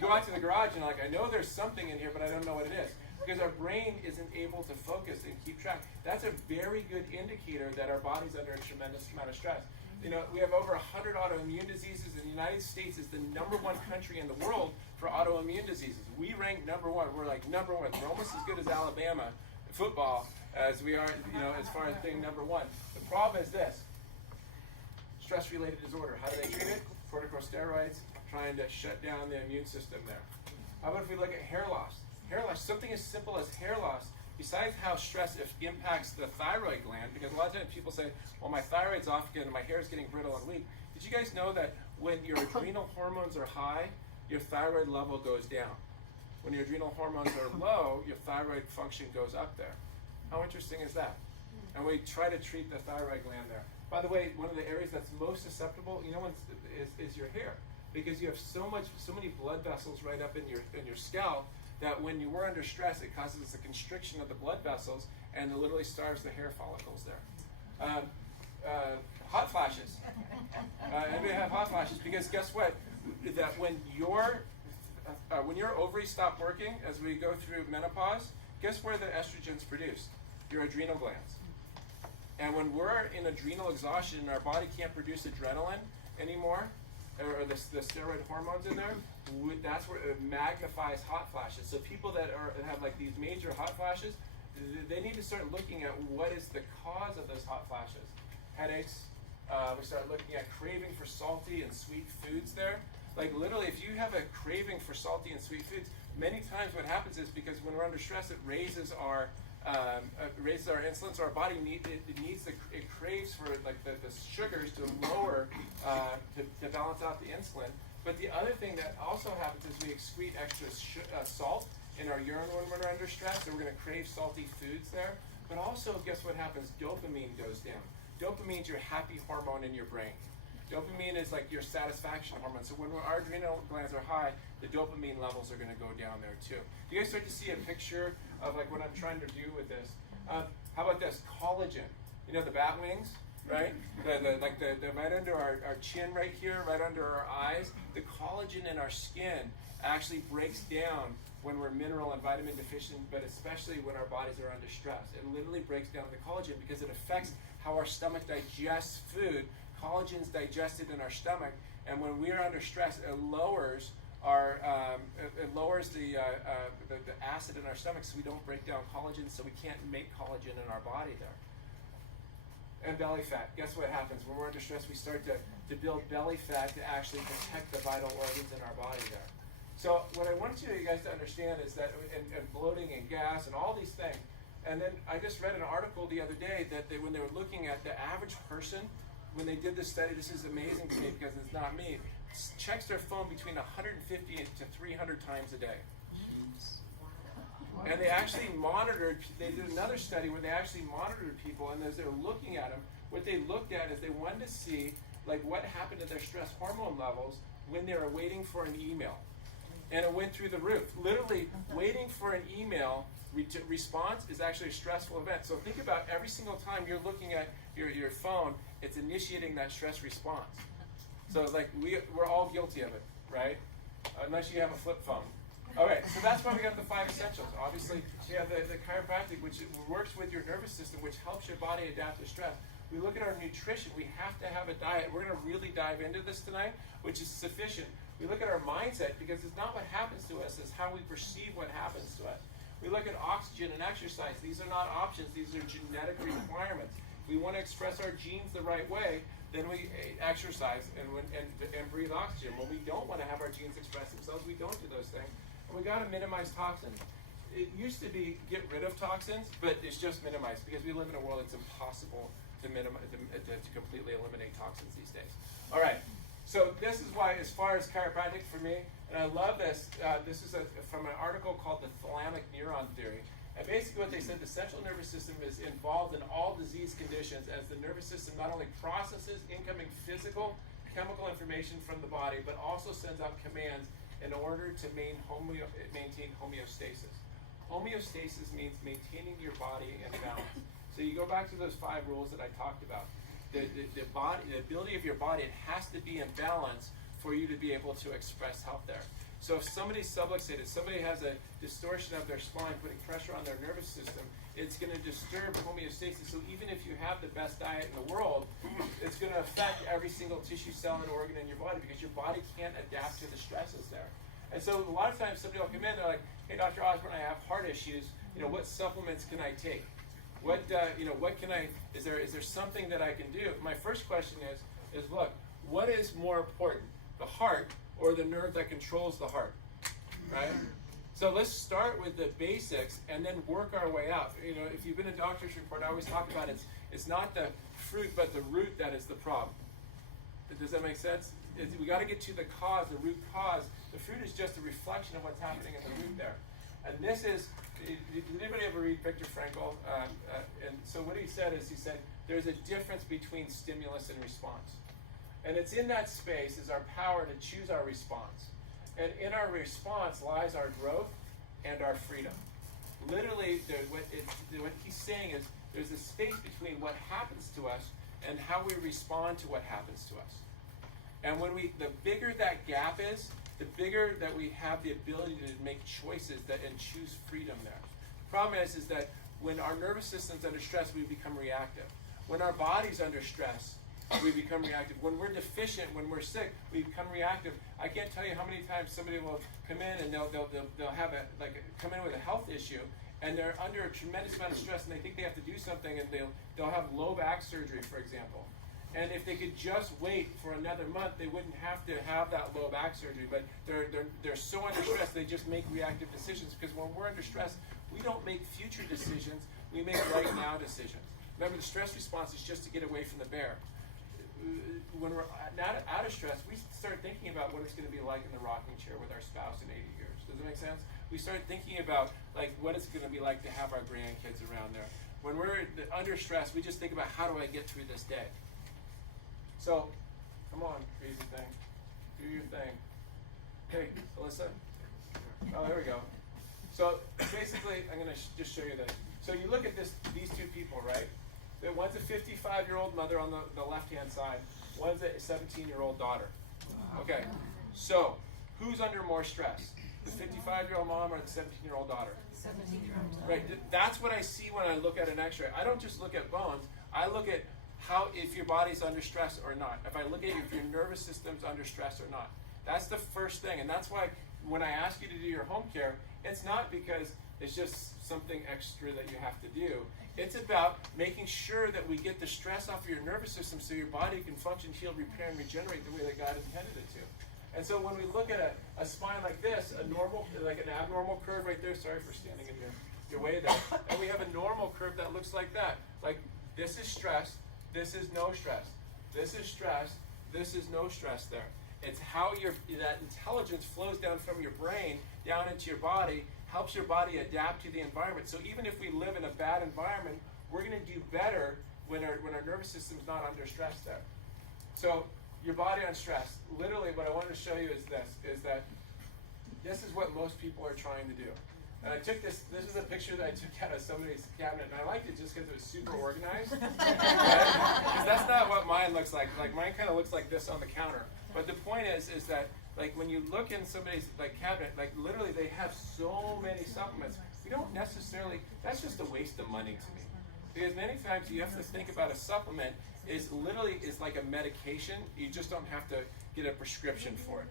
go out to the garage and you're like, I know there's something in here, but I don't know what it is. Because our brain isn't able to focus and keep track. That's a very good indicator that our body's under a tremendous amount of stress. We have over 100 autoimmune diseases, and the United States is the #1 country in the world for autoimmune diseases. We rank #1. We're like #1. We're almost as good as Alabama football as we are, as far as being #1. The problem is this: stress-related disorder. How do they treat it? Corticosteroids, trying to shut down the immune system there. How about if we look at hair loss? Hair loss, something as simple as hair loss. Besides how stress impacts the thyroid gland, because a lot of times people say, well, my thyroid's off again and my hair is getting brittle and weak. Did you guys know that when your adrenal hormones are high, your thyroid level goes down? When your adrenal hormones are low, your thyroid function goes up there. How interesting is that? And we try to treat the thyroid gland there. By the way, one of the areas that's most susceptible, is your hair, because you have so many blood vessels right up in your scalp that when you were under stress, it causes a constriction of the blood vessels and it literally starves the hair follicles there. Hot flashes. Anybody have hot flashes? Because guess what? That when your ovaries stop working as we go through menopause, guess where the estrogen's produced? Your adrenal glands. And when we're in adrenal exhaustion and our body can't produce adrenaline anymore, or the steroid hormones in there, that's where it magnifies hot flashes. So people that have like these major hot flashes, they need to start looking at what is the cause of those hot flashes. Headaches. We start looking at craving for salty and sweet foods there. Like literally, if you have a craving for salty and sweet foods, many times what happens is because when we're under stress, it raises our insulin, so our body it craves for like the sugars to lower to balance out the insulin. But the other thing that also happens is we excrete extra salt in our urine when we're under stress, so we're going to crave salty foods there. But also, guess what happens? Dopamine goes down. Dopamine is your happy hormone in your brain. Dopamine is like your satisfaction hormone. So when our adrenal glands are high, the dopamine levels are going to go down there too. Do you guys start to see a picture of like what I'm trying to do with this? How about this? Collagen. You know the bat wings, right? The right under our chin right here, right under our eyes. The collagen in our skin actually breaks down when we're mineral and vitamin deficient, but especially when our bodies are under stress. It literally breaks down the collagen because it affects how our stomach digests food. Collagen's digested in our stomach, and when we are under stress, it lowers the acid in our stomach, so we don't break down collagen, so we can't make collagen in our body there. And belly fat. Guess what happens when we're under stress? We start to build belly fat to actually protect the vital organs in our body there. So what I want you guys to understand is that, and bloating and gas and all these things. And then I just read an article the other day that when they were looking at the average person, when they did this study, this is amazing to me because it's not me, checks their phone between 150 to 300 times a day. And they actually they did another study where they actually monitored people, and as they were looking at them, what they looked at is they wanted to see like what happened to their stress hormone levels when they were waiting for an email. And it went through the roof. Literally, waiting for an email response is actually a stressful event. So think about every single time you're looking at your phone, it's initiating that stress response. So like we're all guilty of it, right? Unless you have a flip phone. Okay, so that's why we got the 5 essentials. Obviously, you have the chiropractic, which works with your nervous system, which helps your body adapt to stress. We look at our nutrition. We have to have a diet. We're going to really dive into this tonight, which is sufficient. We look at our mindset, because it's not what happens to us, it's how we perceive what happens to us. We look at oxygen and exercise. These are not options. These are genetic requirements. If we want to express our genes the right way, then we exercise and breathe oxygen. When we don't want to have our genes express themselves, we don't do those things. And we got to minimize toxins. It used to be get rid of toxins, but it's just minimize, because we live in a world that's impossible to completely eliminate toxins these days. All right. So this is why, as far as chiropractic for me, and I love this, this is from an article called The Thalamic Neuron Theory. And basically what they said, the central nervous system is involved in all disease conditions, as the nervous system not only processes incoming physical, chemical information from the body, but also sends out commands in order to maintain homeostasis. Homeostasis means maintaining your body in balance. So you go back to those 5 rules that I talked about. The ability of your body, it has to be in balance for you to be able to express health there. So if somebody's subluxated, somebody has a distortion of their spine, putting pressure on their nervous system, it's going to disturb homeostasis. So even if you have the best diet in the world, it's going to affect every single tissue, cell, and organ in your body, because your body can't adapt to the stresses there. And so a lot of times somebody will come in, they're like, hey, Dr. Osborne, I have heart issues. What supplements can I take? What can I, is there something that I can do? My first question is look, what is more important, the heart or the nerve that controls the heart, right? So let's start with the basics and then work our way out. If you've been a doctor's report, I always talk about it's not the fruit, but the root that is the problem. Does that make sense? We got to get to the cause, the root cause. The fruit is just a reflection of what's happening in the root there. And this is, did anybody ever read Viktor Frankl? And so what he said there's a difference between stimulus and response. And it's in that space is our power to choose our response. And in our response lies our growth and our freedom. Literally, what he's saying is there's a space between what happens to us and how we respond to what happens to us. And the bigger that gap is, the bigger that we have the ability to make choices and choose freedom there. The problem is that when our nervous system's under stress, we become reactive. When our body's under stress, we become reactive. When we're deficient, when we're sick, we become reactive. I can't tell you how many times somebody will come in and they'll have come in with a health issue, and they're under a tremendous amount of stress, and they think they have to do something, and they'll have low back surgery, for example. And if they could just wait for another month, they wouldn't have to have that low back surgery. But they're so under stress, they just make reactive decisions. Because when we're under stress, we don't make future decisions. We make right now decisions. Remember, the stress response is just to get away from the bear. When we're not out of stress, we start thinking about what it's going to be like in the rocking chair with our spouse in 80 years. Does it make sense? We start thinking about like what it's going to be like to have our grandkids around there. When we're under stress, we just think about how do I get through this day. So, come on, crazy thing. Do your thing. Hey, Alyssa. Oh, there we go. So, basically, I'm going to just show you this. So, you look at these two people, right? One's a 55-year-old mother on the left-hand side. One's a 17-year-old daughter. Okay. So, who's under more stress? The 55-year-old mom or the 17-year-old daughter? 17-year-old. Right. That's what I see when I look at an X-ray. I don't just look at bones. I look at if your body's under stress or not. If I look at if your nervous system's under stress or not. That's the first thing. And that's why when I ask you to do your home care, it's not because it's just something extra that you have to do. It's about making sure that we get the stress off of your nervous system so your body can function, heal, repair, and regenerate the way that God intended it to. And so when we look at a spine like this, a normal, like an abnormal curve right there, sorry for standing in your way there, and we have a normal curve that looks like that. Like this is stress, this is no stress. This is stress, this is no stress there. It's how that intelligence flows down from your brain down into your body, helps your body adapt to the environment. So even if we live in a bad environment, we're going to do better when our nervous system's not under stress there. So your body on stress, literally what I wanted to show you is that this is what most people are trying to do. And I took this is a picture that I took out of somebody's cabinet, and I liked it just because it was super organized. Because that's not what mine looks like. Like mine kind of looks like this on the counter. But the point is that like when you look in somebody's like cabinet, like literally they have so many supplements. We don't necessarily, that's just a waste of money to me. Because many times you have to think about a supplement is like a medication. You just don't have to get a prescription for it.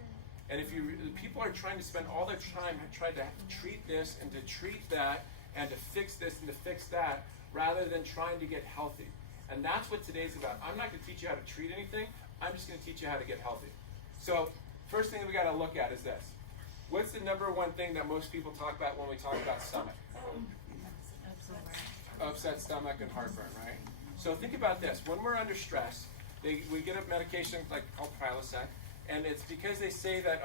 And if people are trying to spend all their time trying to treat this and to treat that and to fix this and to fix that rather than trying to get healthy. And that's what today's about. I'm not going to teach you how to treat anything. I'm just going to teach you how to get healthy. So first thing we got to look at is this. What's the number one thing that most people talk about when we talk about stomach? Upset stomach and heartburn, right? So think about this. When we're under stress, we get a medication called Prilosec. And it's because they say that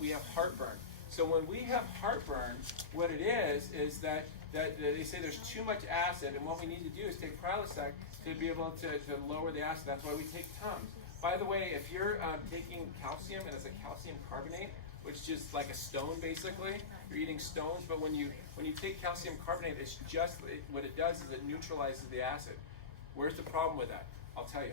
we have heartburn. So when we have heartburn, what it is that they say there's too much acid, and what we need to do is take Prilosec to be able to lower the acid. That's why we take Tums. By the way, if you're taking calcium and it's a calcium carbonate, which is just like a stone basically, you're eating stones, but when you take calcium carbonate, it's just, what it does is it neutralizes the acid. Where's the problem with that? I'll tell you.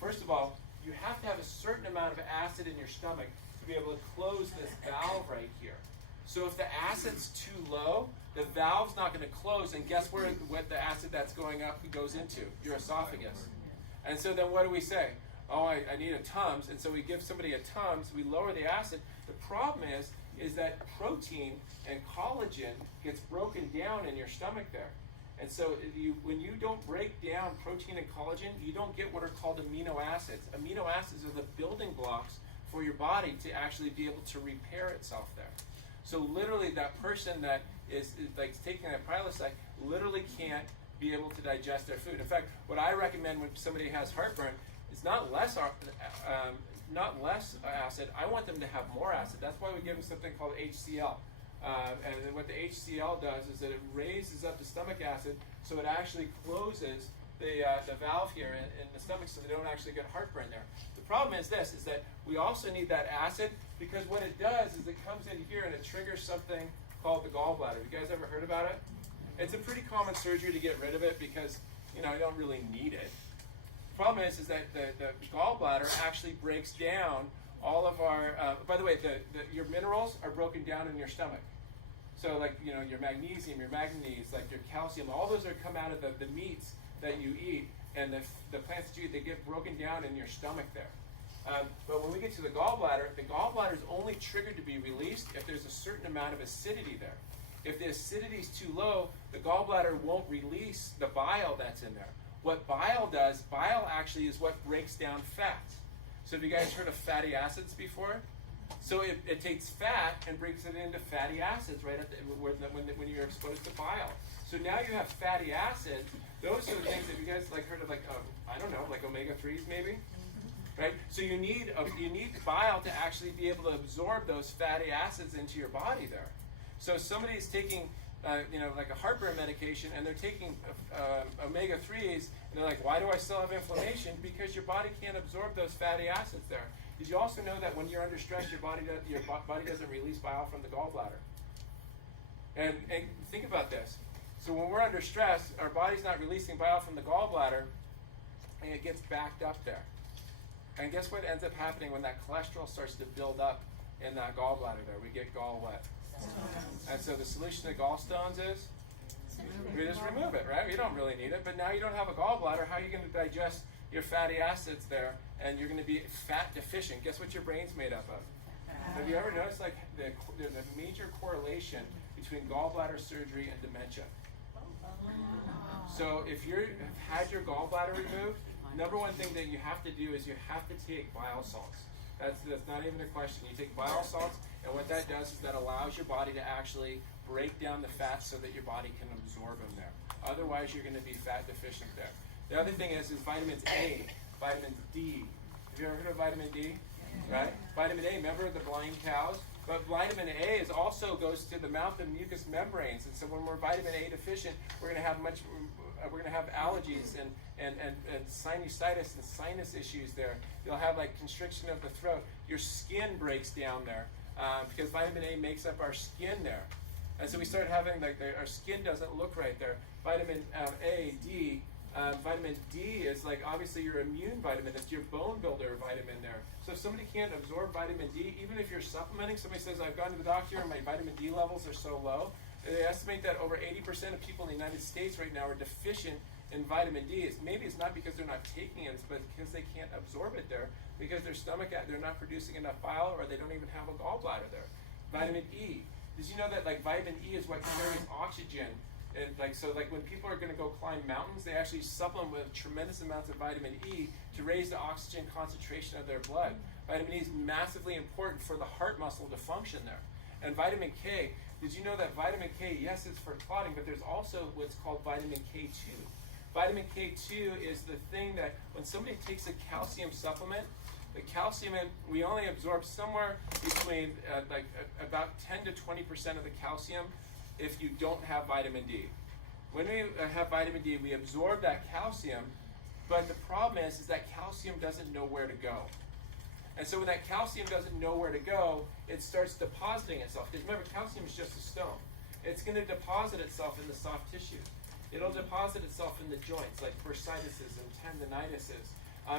First of all, you have to have a certain amount of acid in your stomach to be able to close this valve right here. So if the acid's too low, the valve's not going to close, and guess what the acid that's going up goes into? Your esophagus. And so then what do we say? Oh, I need a Tums, and so we give somebody a Tums, we lower the acid. The problem is that protein and collagen gets broken down in your stomach there. And so when you don't break down protein and collagen, you don't get what are called amino acids. Amino acids are the building blocks for your body to actually be able to repair itself there. So literally that person that is like taking a Prilosec literally can't be able to digest their food. In fact, what I recommend when somebody has heartburn is not less acid. I want them to have more acid. That's why we give them something called HCl. And what the HCl does is that it raises up the stomach acid so it actually closes the valve here in the stomach so they don't actually get heartburn there. The problem is this, is that we also need that acid because what it does is it comes in here and it triggers something called the gallbladder. Have you guys ever heard about it? It's a pretty common surgery to get rid of it because, you don't really need it. The problem is that the gallbladder actually breaks down all of our, by the way, your minerals are broken down in your stomach. So like, your magnesium, your manganese, like your calcium, all those are come out of the meats that you eat. and the plants that you eat, they get broken down in your stomach there. But when we get to the gallbladder is only triggered to be released if there's a certain amount of acidity there. If the acidity is too low, the gallbladder won't release the bile that's in there. What bile does, bile actually is what breaks down fats. So have you guys heard of fatty acids before? So it takes fat and breaks it into fatty acids right at when you're exposed to bile. So now you have fatty acids. Those are the things that you guys like heard of, like I don't know, like omega-3s maybe, right? So you need bile to actually be able to absorb those fatty acids into your body there. So somebody's taking like a heartburn medication, and they're taking omega-3s, and they're like, why do I still have inflammation? Because your body can't absorb those fatty acids there. Did you also know that when you're under stress, your body doesn't release bile from the gallbladder? And think about this. So when we're under stress, our body's not releasing bile from the gallbladder, and it gets backed up there. And guess what ends up happening when that cholesterol starts to build up in that gallbladder there? We get gall what? And so the solution to gallstones is we just remove it, right? We don't really need it, but now you don't have a gallbladder. How are you going to digest your fatty acids there? And you're going to be fat deficient. Guess what your brain's made up of? Have you ever noticed like the major correlation between gallbladder surgery and dementia? So if you have had your gallbladder removed, number one thing that you have to do is you have to take bile salts. That's not even a question. You take bile salts, and what that does is that allows your body to actually break down the fats so that your body can absorb them there. Otherwise, you're going to be fat deficient there. The other thing is vitamins A, vitamin D. Have you ever heard of vitamin D? Right? Vitamin A, remember the blind cows? But vitamin A is also goes to the mouth and mucous membranes, and so when we're vitamin A deficient, we're going to have allergies and sinusitis and sinus issues there. You'll have like constriction of the throat. Your skin breaks down there because vitamin A makes up our skin there, and so we start having like our skin doesn't look right there. Vitamin A, D. Vitamin D is like obviously your immune vitamin. It's your bone builder vitamin there. So if somebody can't absorb vitamin D, even if you're supplementing, somebody says, I've gone to the doctor and my vitamin D levels are so low, they estimate that over 80% of people in the United States right now are deficient in vitamin D. Maybe it's not because they're not taking it, but because they can't absorb it there, because their stomach, they're not producing enough bile, or they don't even have a gallbladder there. Vitamin E. Did you know that like vitamin E is what carries oxygen? And like when people are going to go climb mountains, they actually supplement with tremendous amounts of vitamin E to raise the oxygen concentration of their blood. Vitamin E is massively important for the heart muscle to function there. And vitamin K, did you know that vitamin K, yes, it's for clotting, but there's also what's called vitamin K2. Vitamin K2 is the thing that when somebody takes a calcium supplement, the calcium, we only absorb somewhere between about 10 to 20% of the calcium if you don't have vitamin D. When we have vitamin D, we absorb that calcium, but the problem is that calcium doesn't know where to go. And so when that calcium doesn't know where to go, it starts depositing itself. Because remember, calcium is just a stone. It's going to deposit itself in the soft tissues. It'll deposit itself in the joints, like bursitis and tendinitises.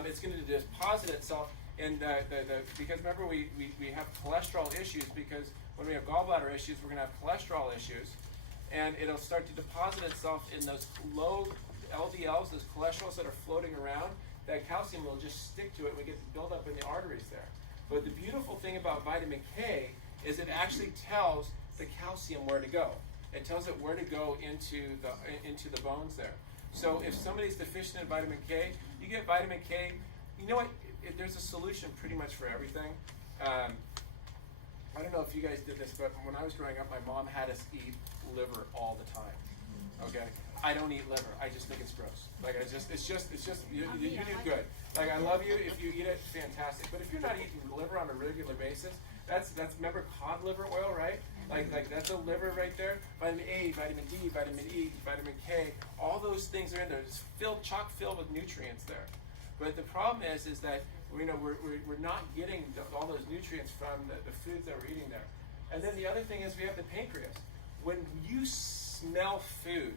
It's going to deposit itself in because remember we have cholesterol issues, because when we have gallbladder issues, we're going to have cholesterol issues, and it'll start to deposit itself in those low LDLs, those cholesterols that are floating around. That calcium will just stick to it, and we get the buildup in the arteries there. But the beautiful thing about vitamin K is it actually tells the calcium where to go. It tells it where to go into the bones there. So if somebody's deficient in vitamin K, you get vitamin K. You know what? There's a solution pretty much for everything. I don't know if you guys did this, but when I was growing up, my mom had us eat liver all the time. Okay, I don't eat liver. I just think it's gross. Like it's just you do good. Like I love you if you eat it, fantastic. But if you're not eating liver on a regular basis, that's remember cod liver oil, right? Like that's a liver right there. Vitamin A, vitamin D, vitamin E, vitamin K, all those things are in there. It's chock filled with nutrients there. But the problem is that we're not getting all those nutrients from the foods that we're eating there. And then the other thing is we have the pancreas. When you smell food,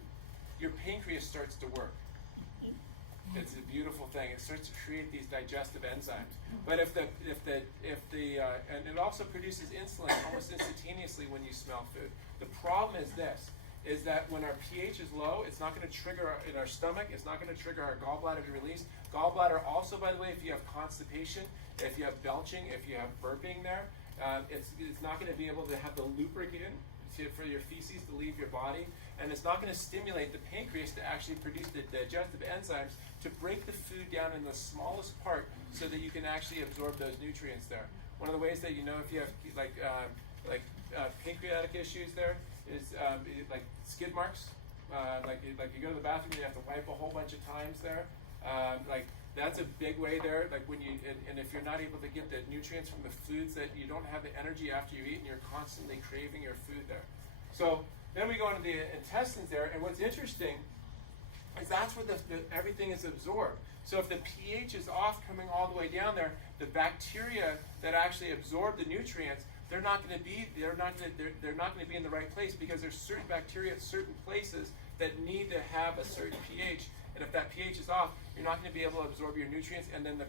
your pancreas starts to work. It's a beautiful thing. It starts to create these digestive enzymes. But and it also produces insulin almost instantaneously when you smell food. The problem is this, is that when our pH is low, it's not going to trigger in our stomach, it's not going to trigger our gallbladder to release. Gallbladder also, by the way, if you have constipation, if you have belching, if you have burping there, it's not going to be able to have the lubricant for your feces to leave your body, and it's not going to stimulate the pancreas to actually produce the digestive enzymes to break the food down in the smallest part so that you can actually absorb those nutrients there. One of the ways that you know if you have pancreatic issues there is like skid marks. Like you go to the bathroom, you have to wipe a whole bunch of times there. That's a big way there. Like when you and if you're not able to get the nutrients from the foods, that you don't have the energy after you eat, and you're constantly craving your food there. So then we go into the intestines there, and what's interesting is that's where everything is absorbed. So if the pH is off coming all the way down there, the bacteria that actually absorb the nutrients, they're not going to be in the right place, because there's certain bacteria at certain places that need to have a certain pH. And if that pH is off, you're not going to be able to absorb your nutrients, and then the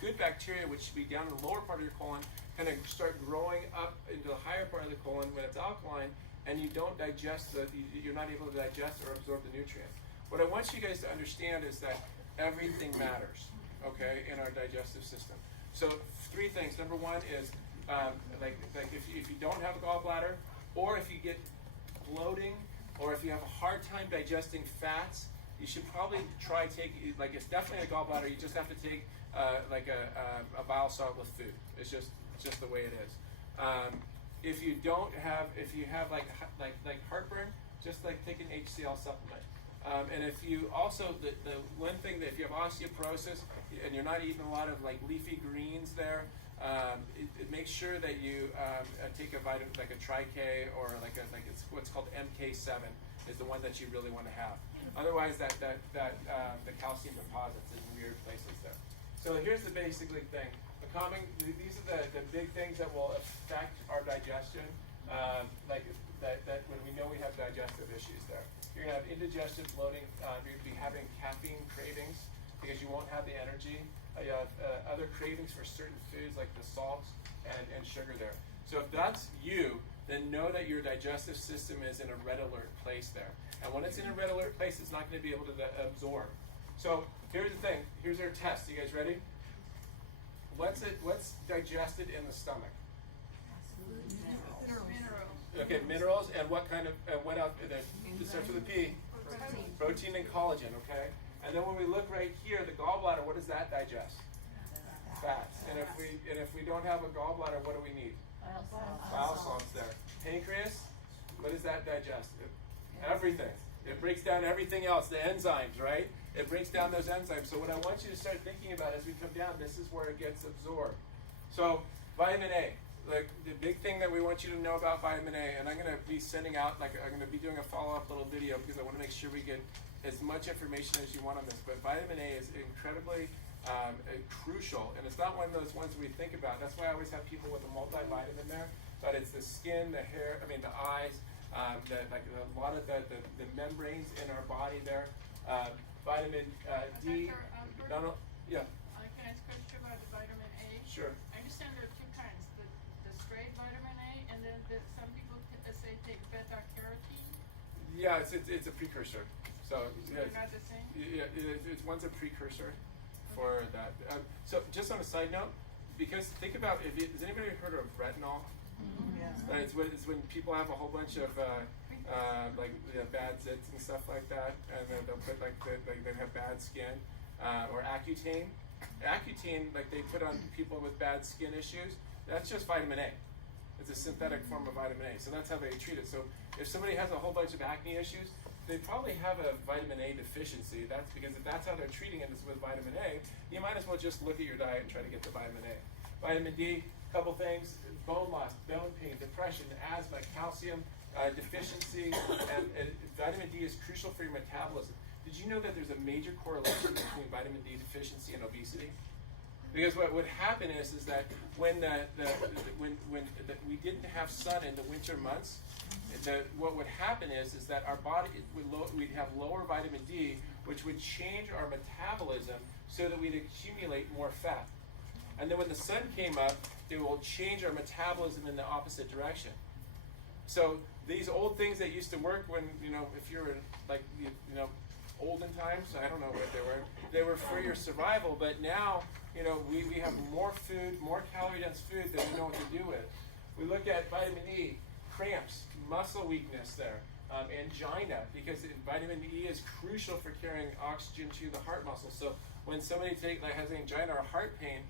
good bacteria, which should be down in the lower part of your colon, kind of start growing up into the higher part of the colon when it's alkaline, and you don't digest you're not able to digest or absorb the nutrients. What I want you guys to understand is that everything matters, okay, in our digestive system. So 3 things. Number 1 is if you don't have a gallbladder, or if you get bloating, or if you have a hard time digesting fats, you should probably try it's definitely a gallbladder. You just have to take a bile salt with food. It's just the way it is. If you have like heartburn, just take an HCl supplement. And if you also, the one thing that if you have osteoporosis and you're not eating a lot of leafy greens there, make sure that you take a vitamin like a Tri-K, or it's what's called MK7 is the one that you really want to have. Otherwise, the calcium deposits in weird places there. So here's the basic thing. These are the big things that will affect our digestion. That when we know we have digestive issues there, you're gonna have indigestion, bloating. You're gonna be having caffeine cravings because you won't have the energy. You have other cravings for certain foods like the salts and sugar there. So if that's you, then know that your digestive system is in a red alert place there. And when it's in a red alert place, it's not going to be able to absorb. So here's the thing. Here's our test. You guys ready? What's digested in the stomach? Minerals. Okay, minerals, and what kind of what else? It starts with a P. Protein and collagen. Okay. And then when we look right here, the gallbladder, what does that digest? Fats. And if we don't have a gallbladder, what do we need? Bile salts there. Pancreas, what does that digest? Everything. It breaks down everything else, the enzymes, right? It breaks down those enzymes. So what I want you to start thinking about as we come down, this is where it gets absorbed. So vitamin A, the big thing that we want you to know about vitamin A, and I'm going to be sending out, I'm going to be doing a follow-up little video because I want to make sure we get as much information as you want on this. But vitamin A is incredibly crucial, and it's not one of those ones we think about. That's why I always have people with a multivitamin there. But it's the skin, the hair, the eyes, a lot of the membranes in our body there. Vitamin D. Yeah. Can I ask a question about the vitamin A? Sure. I understand there are 2 kinds: the straight vitamin A, and then some people say take beta carotene. Yeah, it's a precursor. So They're not the same. Yeah, one's a precursor for that. So just on a side note, because think about has anybody heard of retinol? Right, it's when people have a whole bunch of bad zits and stuff like that, and then they'll put they have bad skin, or Accutane. Accutane, they put on people with bad skin issues. That's just vitamin A. It's a synthetic form of vitamin A, so that's how they treat it. So if somebody has a whole bunch of acne issues, they probably have a vitamin A deficiency. That's because if that's how they're treating it is with vitamin A, you might as well just look at your diet and try to get the vitamin A. Vitamin D, couple things: bone loss, bone pain, depression, asthma, calcium deficiency, and vitamin D is crucial for your metabolism. Did you know that there's a major correlation between vitamin D deficiency and obesity? Because what would happen is that when we didn't have sun in the winter months, what would happen is that our body we'd have lower vitamin D, which would change our metabolism so that we'd accumulate more fat. And then when the sun came up, it will change our metabolism in the opposite direction. So these old things that used to work when, if you were like, olden times, I don't know what they were for your survival, but now, we have more food, more calorie-dense food than we know what to do with. We look at vitamin E, cramps, muscle weakness there, angina, because vitamin E is crucial for carrying oxygen to the heart muscle. So when somebody has angina or heart pain,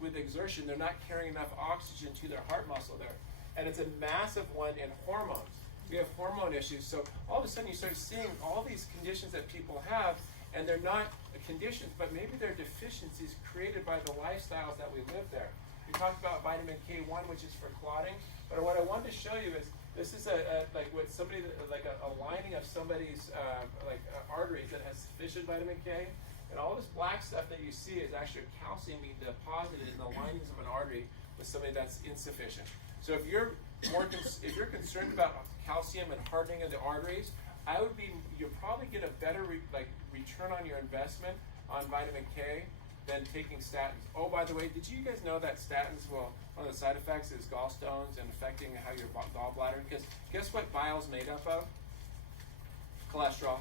with exertion, they're not carrying enough oxygen to their heart muscle there. And it's a massive one in hormones. We have hormone issues. So all of a sudden you start seeing all these conditions that people have, and they're not conditions, but maybe they're deficiencies created by the lifestyles that we live there. We talked about vitamin K1, which is for clotting, but what I wanted to show you is this is a lining of somebody's arteries that has sufficient vitamin K, and all this black stuff that you see is actually calcium being deposited in the linings of an artery with somebody that's insufficient. So if you're concerned about calcium and hardening of the arteries, you'll probably get a better return on your investment on vitamin K than taking statins. Oh, by the way, did you guys know that statins one of the side effects is gallstones and affecting how your gallbladder? Because guess what bile's made up of? Cholesterol.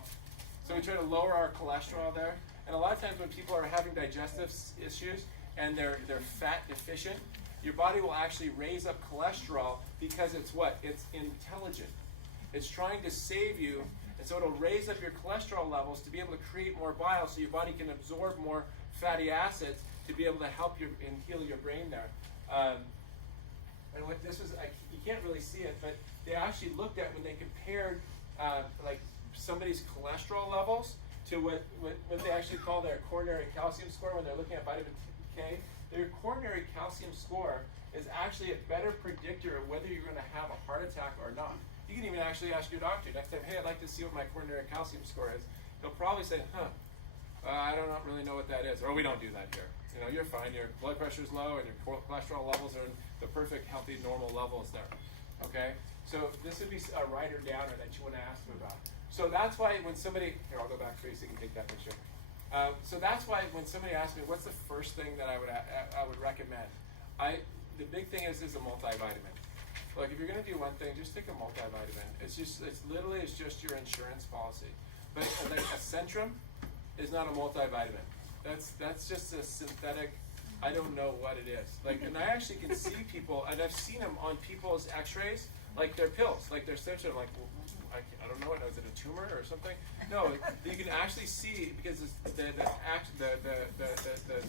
So we try to lower our cholesterol there. And a lot of times when people are having digestive issues and they're fat deficient, your body will actually raise up cholesterol because it's what? It's intelligent. It's trying to save you, and so it'll raise up your cholesterol levels to be able to create more bile so your body can absorb more fatty acids to be able to help you and heal your brain there. And what this is, you can't really see it, but they actually looked at when they compared somebody's cholesterol levels to what they actually call their coronary calcium score when they're looking at vitamin K. Their coronary calcium score is actually a better predictor of whether you're going to have a heart attack or not. You can even actually ask your doctor next time, hey, I'd like to see what my coronary calcium score is. He'll probably say, I don't really know what that is. Or we don't do that here. You're fine. Your blood pressure is low and your cholesterol levels are in the perfect, healthy, normal levels there. Okay? So this would be a rider downer that you want to ask them about. So that's why when somebody, here, I'll go back for you so you can take that picture. So that's why when somebody asks me, what's the first thing that I would recommend? The big thing is a multivitamin. Look, if you're going to do one thing, just take a multivitamin. It's just your insurance policy. But like a Centrum is not a multivitamin. That's just a synthetic. I don't know what it is. And I actually can see people, and I've seen them on people's X-rays, like their pills, like their Centrum. I don't know what is it, a tumor or something? No, you can actually see because the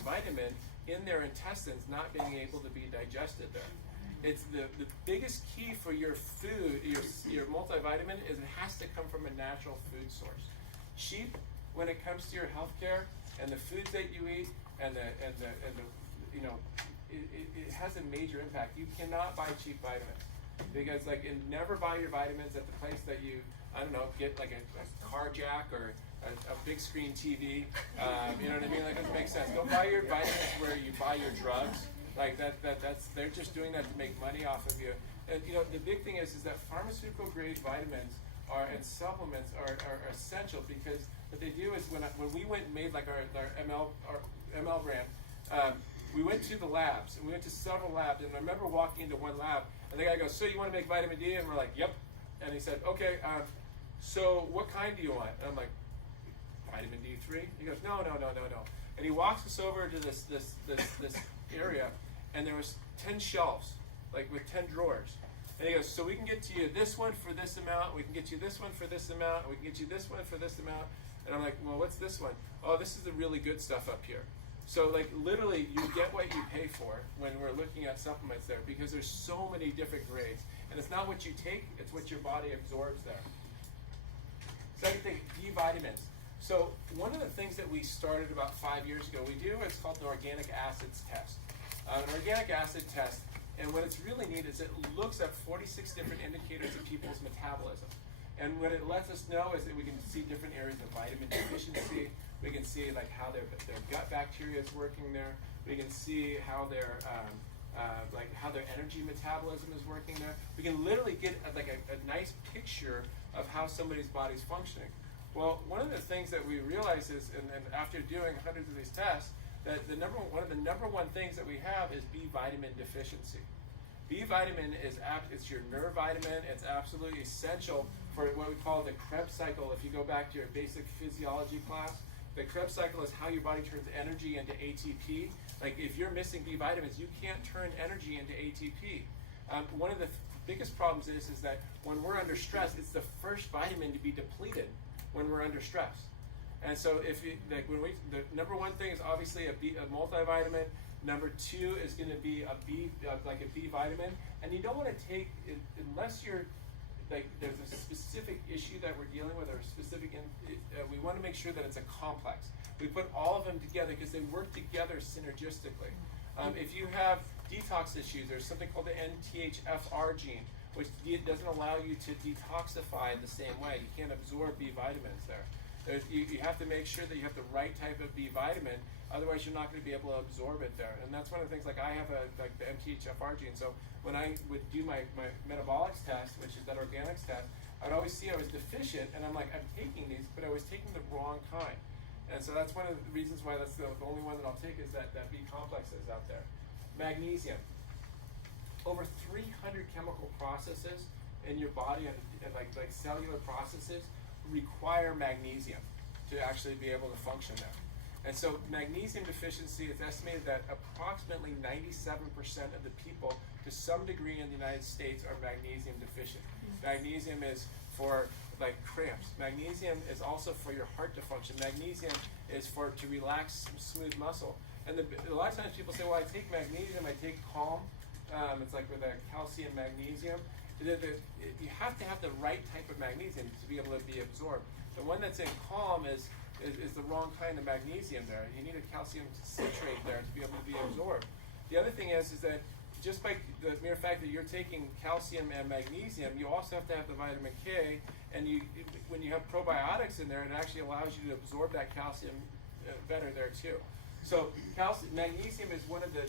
vitamin in their intestines not being able to be digested there. It's the biggest key for your food, your multivitamin, is it has to come from a natural food source. Cheap when it comes to your healthcare and the foods that you eat and it has a major impact. You cannot buy cheap vitamins because and never buy your vitamins at the place that you get like a car jack or a big screen TV. You know what I mean? It doesn't make sense. Don't buy your vitamins where you buy your drugs. That's they're just doing that to make money off of you. And the big thing is that pharmaceutical grade vitamins and supplements are essential because what they do is when we went and made our ML brand, we went to the labs and we went to several labs, and I remember walking into one lab and the guy goes, "So you want to make vitamin D?" And we're like, "Yep." And he said, "Okay, so what kind do you want?" And I'm like, "Vitamin D3?" He goes, "No." And he walks us over to this area, and there was 10 shelves, with 10 drawers. And he goes, "So we can get to you this one for this amount, we can get you this one for this amount, and we can get you this one for this amount." And I'm like, "Well, what's this one?" "Oh, this is the really good stuff up here." So literally you get what you pay for when we're looking at supplements there, because there's so many different grades. And it's not what you take, it's what your body absorbs there. Second thing, B vitamins. So one of the things that we started about 5 years ago, we do what's called an organic acids test. An organic acid test, and what it's really neat is it looks at 46 different indicators of people's metabolism. And what it lets us know is that we can see different areas of vitamin deficiency. We can see how their gut bacteria is working there. We can see how their how their energy metabolism is working there. We can literally get a nice picture of how somebody's body's functioning. Well, one of the things that we realize is, and after doing hundreds of these tests, that one of the number one things that we have is B vitamin deficiency. B vitamin it's your nerve vitamin. It's absolutely essential for what we call the Krebs cycle. If you go back to your basic physiology class, the Krebs cycle is how your body turns energy into ATP. Like if you're missing B vitamins, you can't turn energy into ATP. One of the biggest problems is that when we're under stress, it's the first vitamin to be depleted when we're under stress. And so if you, like when the number one thing is obviously a multivitamin. Number two is going to be a B vitamin, and you don't want to take it unless you're like there's a specific issue that we're dealing with or a specific. We want to make sure that it's a complex. We put all of them together because they work together synergistically. If you have detox issues, there's something called the NTHFR gene, which doesn't allow you to detoxify in the same way. You can't absorb B vitamins there. You have to make sure that you have the right type of B vitamin, otherwise you're not going to be able to absorb it there. And that's one of the things, like I have the MTHFR gene, so when I would do my metabolics test, which is that organics test, I'd always see I was deficient, and I'm like, I'm taking these, but I was taking the wrong kind. And so that's one of the reasons why that's the only one that I'll take is that B complex is out there. Magnesium. Over 300 chemical processes in your body and like cellular processes require magnesium to actually be able to function there. And so magnesium deficiency, it's estimated that approximately 97% of the people to some degree in the United States are magnesium deficient. Magnesium is for like cramps. Magnesium is also for your heart to function. Magnesium is to relax smooth muscle. And a lot of times people say, well, I take magnesium, I take Calm. It's like with a calcium magnesium. You have to have the right type of magnesium to be able to be absorbed. The one that's in Calm is the wrong kind of magnesium there. You need a calcium citrate there to be able to be absorbed. The other thing is that just by the mere fact that you're taking calcium and magnesium, you also have to have the vitamin K, and when you have probiotics in there, it actually allows you to absorb that calcium better there too. So magnesium is one of the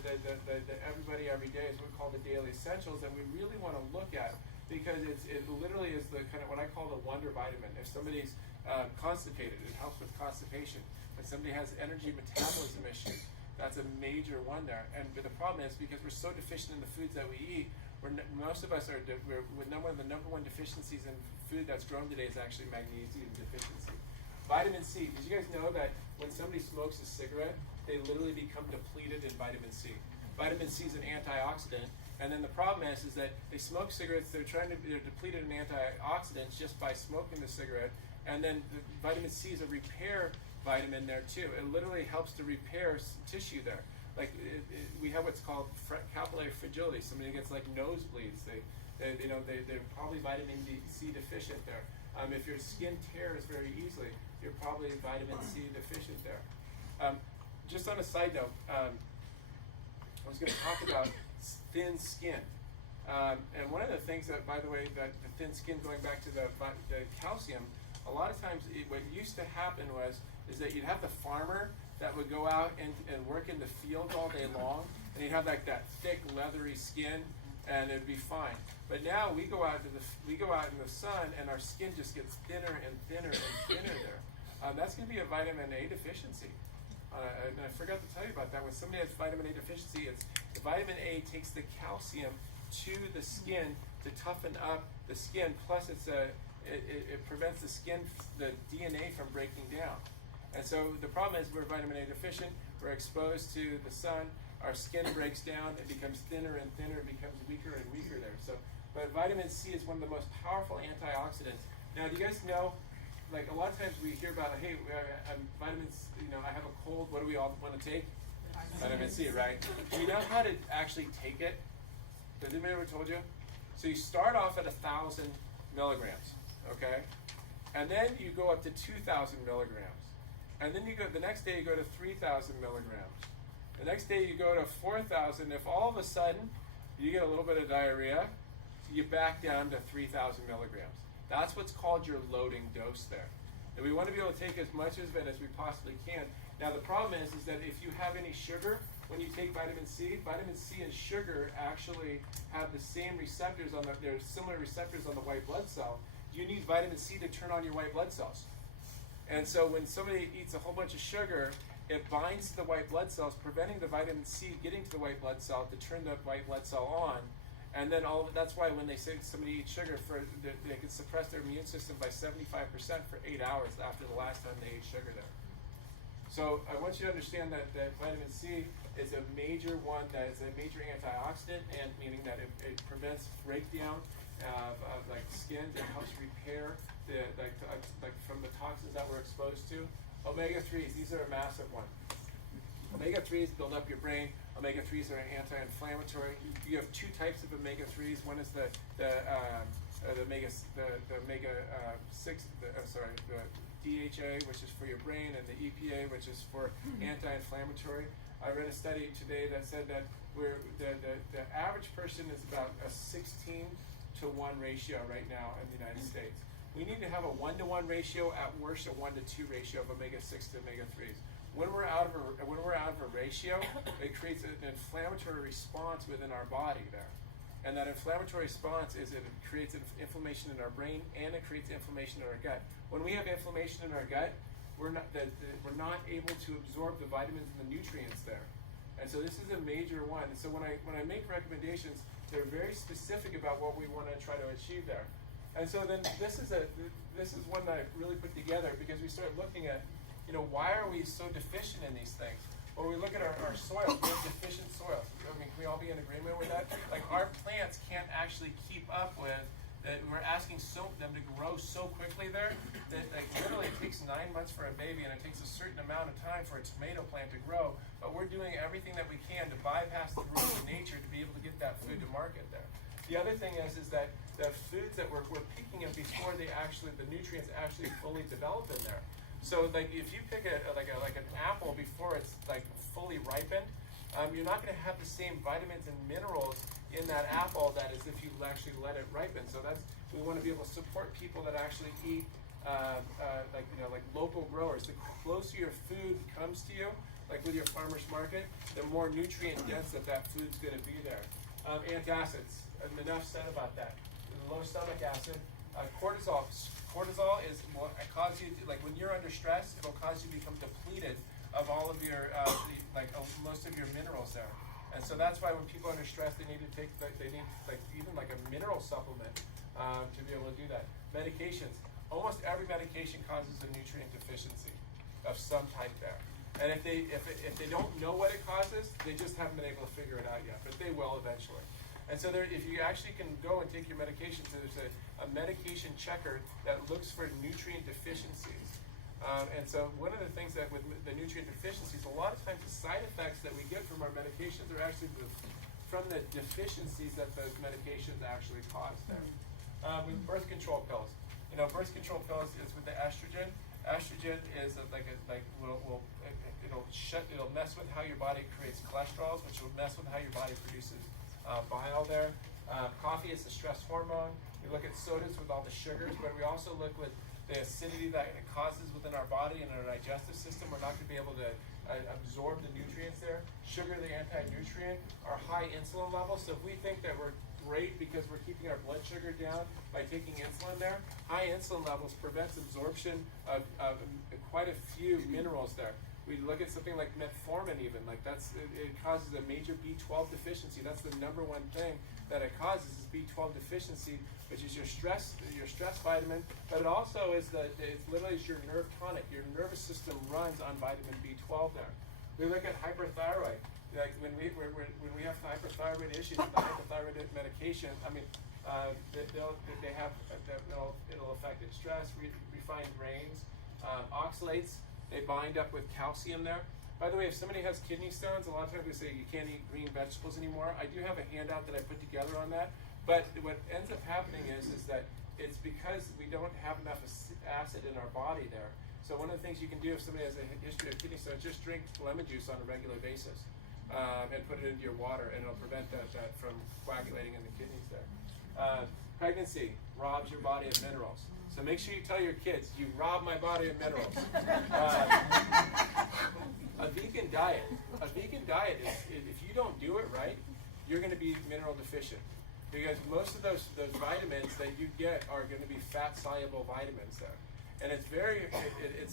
everybody every day is what we call the daily essentials that we really want to look at because it literally is the kind of what I call the wonder vitamin. If somebody's constipated, it helps with constipation. When somebody has energy metabolism issues, that's a major one there. But the problem is because we're so deficient in the foods that we eat, most of us are one of the number one deficiencies in food that's grown today is actually magnesium deficiency. Vitamin C. Did you guys know that when somebody smokes a cigarette, they literally become depleted in vitamin C? Vitamin C is an antioxidant, and then the problem is that they smoke cigarettes. They're depleted in antioxidants just by smoking the cigarette, and then the vitamin C is a repair vitamin there too. It literally helps to repair tissue there. Like we have what's called capillary fragility. Somebody gets like nosebleeds. They're probably vitamin C deficient there. If your skin tears very easily, you're probably vitamin C deficient there. Just on a side note, I was going to talk about thin skin. And one of the things that, by the way, that the thin skin, going back to the calcium, a lot of times what used to happen is that you'd have the farmer that would go out and work in the fields all day long, and he'd have like that thick, leathery skin, and it'd be fine. But now we go out in the sun, and our skin just gets thinner and thinner and thinner there. That's going to be a vitamin A deficiency. And I forgot to tell you about that. When somebody has vitamin A deficiency, the vitamin A takes the calcium to the skin to toughen up the skin. Plus, it prevents the DNA from breaking down. And so the problem is we're vitamin A deficient. We're exposed to the sun. Our skin breaks down. It becomes thinner and thinner. It becomes weaker and weaker there. But vitamin C is one of the most powerful antioxidants. Now, do you guys know? Like a lot of times we hear about, hey, vitamins. I have a cold. What do we all want to take? Vitamin C, right? Do you know how to actually take it? Has anybody ever told you? So you start off at 1,000 milligrams, okay, and then you go up to 2,000 milligrams, and then the next day you go to 3,000 milligrams. The next day you go to 4,000. If all of a sudden you get a little bit of diarrhea, you back down to 3,000 milligrams. That's what's called your loading dose there. And we want to be able to take as much of it as we possibly can. Now the problem is that if you have any sugar, when you take vitamin C and sugar actually have the same receptors they're similar receptors on the white blood cell. You need vitamin C to turn on your white blood cells. And so when somebody eats a whole bunch of sugar, it binds to the white blood cells, preventing the vitamin C getting to the white blood cell to turn the white blood cell on. And then that's why when they say somebody eats sugar, they can suppress their immune system by 75% for 8 hours after the last time they ate sugar there. So I want you to understand that vitamin C is a major one, that is a major antioxidant, and meaning that it prevents breakdown of like skin, it helps repair like from the toxins that we're exposed to. Omega-3s, these are a massive one. Omega-3s build up your brain. Omega-3s are anti-inflammatory. You have two types of omega-3s. One is the DHA, which is for your brain, and the EPA, which is for anti-inflammatory. I read a study today that said that the average person is about a 16 to 1 ratio right now in the United States. We need to have a 1-to-1 ratio, at worst a 1-to-2 ratio of omega-6 to omega-3s. When we're out of a ratio, it creates an inflammatory response within our body there. And that inflammatory response is it creates inflammation in our brain, and it creates inflammation in our gut. When we have inflammation in our gut, we're not able to absorb the vitamins and the nutrients there. And so this is a major one. And so when I make recommendations, they're very specific about what we want to try to achieve there. And so then this is one that I really put together because we start looking at, why are we so deficient in these things? Well, we look at our soil, we have deficient soil. I mean, can we all be in agreement with that? Like, our plants can't actually keep up with that. We're asking them to grow so quickly there that like literally it takes 9 months for a baby, and it takes a certain amount of time for a tomato plant to grow. But we're doing everything that we can to bypass the rules of nature to be able to get that food to market there. The other thing is that the foods that we're picking up before the nutrients actually fully develop in there. So like if you pick an apple before it's like fully ripened, you're not going to have the same vitamins and minerals in that apple that is if you actually let it ripen. So we want to be able to support people that actually eat like local growers. The closer your food comes to you, like with your farmer's market, the more nutrient dense that food's going to be there. Antacids, enough said about that. Low stomach acid. Cortisol. Cortisol will cause you to, like when you're under stress, it'll cause you to become depleted of all of your most of your minerals there. And so that's why when people are under stress, they need even like a mineral supplement to be able to do that. Medications. Almost every medication causes a nutrient deficiency of some type there. And if they don't know what it causes, they just haven't been able to figure it out yet, but they will eventually. And so if you actually can go and take your medications, there's a medication checker that looks for nutrient deficiencies. And so one of the things that with the nutrient deficiencies, a lot of times the side effects that we get from our medications are actually from the deficiencies that those medications actually cause there. With birth control pills. Birth control pills is with the estrogen. Estrogen is it'll mess with how your body creates cholesterol, which will mess with how your body produces bile there. Coffee is a stress hormone. We look at sodas with all the sugars, but we also look with the acidity that it causes within our body and our digestive system. We're not going to be able to absorb the nutrients there. Sugar, the anti-nutrient, our high insulin levels. So if we think that we're great because we're keeping our blood sugar down by taking insulin there, high insulin levels prevents absorption of quite a few minerals there. We look at something like metformin even, it causes a major B12 deficiency. That's the number one thing that it causes is B12 deficiency, which is your stress vitamin, but it also is it's literally your nerve tonic. Your nervous system runs on vitamin B12 there. We look at hyperthyroid. Like when we have hyperthyroid issues with the hyperthyroid medication, it'll affect stress, refined grains, oxalates. They bind up with calcium there. By the way, if somebody has kidney stones, a lot of times they say you can't eat green vegetables anymore. I do have a handout that I put together on that. But what ends up happening is that it's because we don't have enough acid in our body there. So one of the things you can do if somebody has a history of kidney stones, just drink lemon juice on a regular basis and put it into your water, and it'll prevent that from coagulating in the kidneys there. Pregnancy robs your body of minerals. So make sure you tell your kids, you rob my body of minerals. A vegan diet is, if you don't do it right, you're going to be mineral deficient. Because most of those vitamins that you get are going to be fat-soluble vitamins there. And it's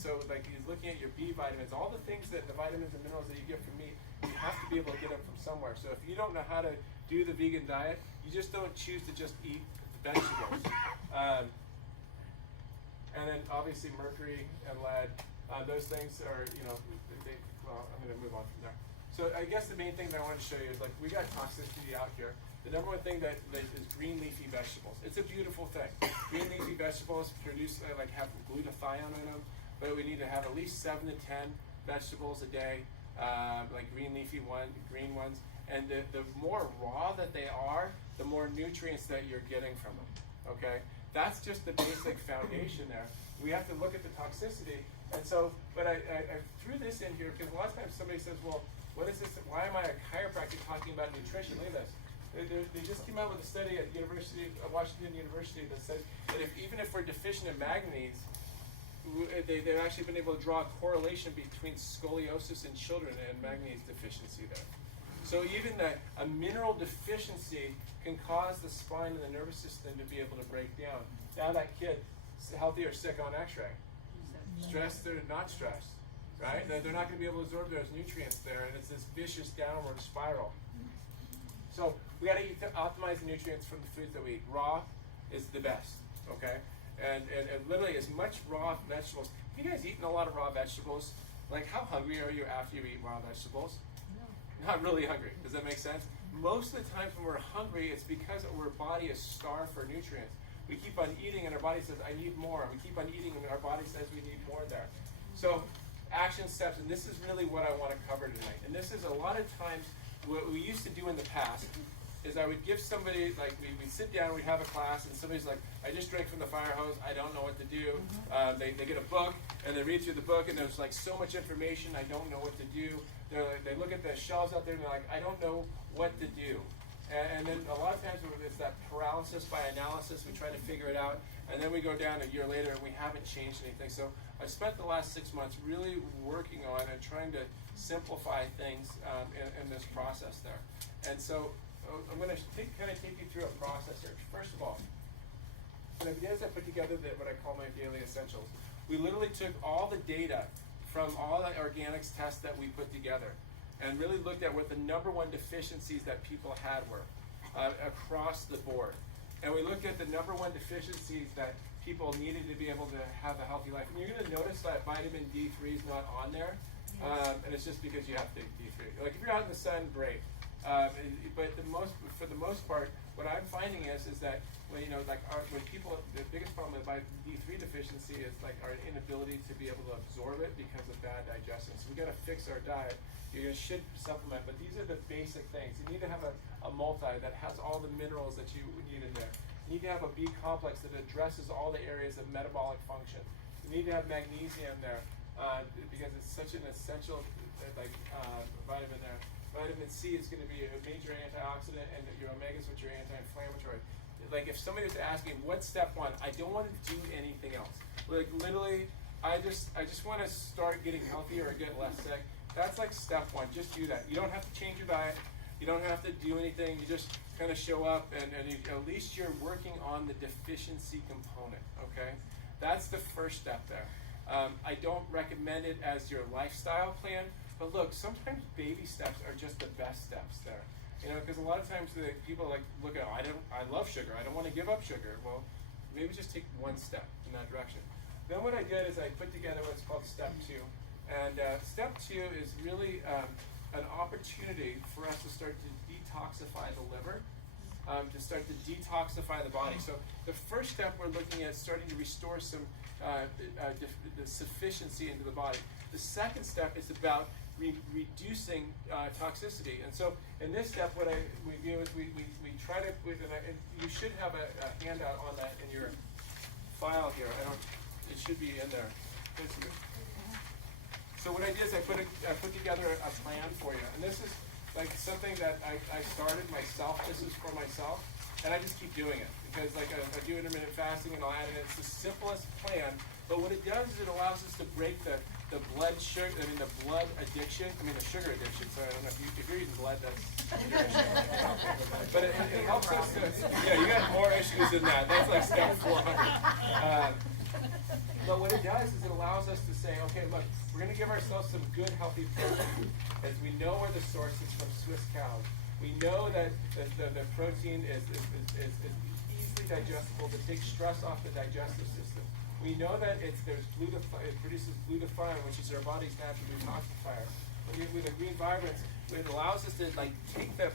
so like he's looking at your B vitamins, all the things that the vitamins and minerals that you get from meat, you have to be able to get them from somewhere. So if you don't know how to do the vegan diet, you just don't choose to just eat vegetables. And then obviously mercury and lead, those things are, well, I'm going to move on from there. So I guess the main thing that I wanted to show you is, like, we got toxicity out here. The number one thing that is green leafy vegetables. It's a beautiful thing. Green leafy vegetables produce, have glutathione in them, but we need to have at least 7 to 10 vegetables a day, like green ones. And the more raw that they are, the more nutrients that you're getting from them, okay? That's just the basic foundation there. We have to look at the toxicity. And so, but I threw this in here because a lot of times somebody says, well, what is this? Why am I a chiropractor talking about nutrition? Look at this. They just came out with a study at Washington University that said that even if we're deficient in manganese, they've actually been able to draw a correlation between scoliosis in children and manganese deficiency there. So even a mineral deficiency can cause the spine and the nervous system to be able to break down. Now that kid, healthy or sick on x-ray. Stressed or not stressed, right? They're not going to be able to absorb those nutrients there, and it's this vicious downward spiral. So we got to optimize the nutrients from the foods that we eat. Raw is the best, okay? And literally as much raw vegetables. Have you guys eaten a lot of raw vegetables? Like, how hungry are you after you eat raw vegetables? No. Not really hungry. Does that make sense? Most of the times when we're hungry, it's because our body is starved for nutrients. We keep on eating and our body says, I need more. We keep on eating and our body says we need more there. So action steps, and this is really what I want to cover tonight. And this is a lot of times what we used to do in the past is I would give somebody, like we'd sit down, we'd have a class, and somebody's like, I just drank from the fire hose, I don't know what to do. They get a book, and they read through the book, and there's like so much information, I don't know what to do. They look at the shelves out there, and they're like, I don't know what to do. And then a lot of times it's that paralysis by analysis, we try to figure it out, and then we go down a year later and we haven't changed anything. So I spent the last 6 months really working on and trying to simplify things in this process there. And so I'm going to kind of take you through a process here. First of all, what I did is I put together what I call my daily essentials. We literally took all the data from all the organics tests that we put together and really looked at what the number one deficiencies that people had were across the board. And we looked at the number one deficiencies that people needed to be able to have a healthy life. And you're going to notice that vitamin D3 is not on there. And it's just because you have to take D3. Like if you're out in the sun, great. But for the most part, what I'm finding is that when when people, the biggest problem with vitamin D3 deficiency is like our inability to be able to absorb it because of bad digestion. So we got to fix our diet. You should supplement, but these are the basic things. You need to have a multi that has all the minerals that you need in there. You need to have a B complex that addresses all the areas of metabolic function. You need to have magnesium there because it's such an essential vitamin there. Vitamin C is going to be a major antioxidant, and your omegas, which are anti-inflammatory. Like if somebody was asking, what's step one? I don't want to do anything else. Like literally, I just want to start getting healthier or get less sick. That's like step one. Just do that. You don't have to change your diet. You don't have to do anything. You just kind of show up, and at least you're working on the deficiency component, okay? That's the first step there. I don't recommend it as your lifestyle plan, but look, sometimes baby steps are just the best steps there. Because a lot of times people look at, I love sugar. I don't want to give up sugar. Well, maybe just take one step in that direction. Then what I did is I put together what's called step 2. And step 2 is really an opportunity for us to start to detoxify the liver, to start to detoxify the body. So the first step we're looking at starting to restore some the sufficiency into the body. The second step is about reducing toxicity. And so in this step, what we do is we try to, and you should have a handout on that in your file here. It should be in there. So what I did is I put together a plan for you, and this is like something that I started myself. This is for myself, and I just keep doing it because I do intermittent fasting and all that, and it's the simplest plan. But what it does is it allows us to break the blood sugar, the blood addiction. The sugar addiction. So I don't know if you're eating blood, that's your issue. But it helps us to. Yeah, you got more issues than that. That's like step 400. But what it does is it allows us to say, okay, look, we're going to give ourselves some good, healthy protein, as we know where the source is from Swiss cows. We know that the protein is easily digestible to take stress off the digestive system. We know that it produces glutathione, which is our body's natural detoxifier. With the green vibrance, it allows us to like take the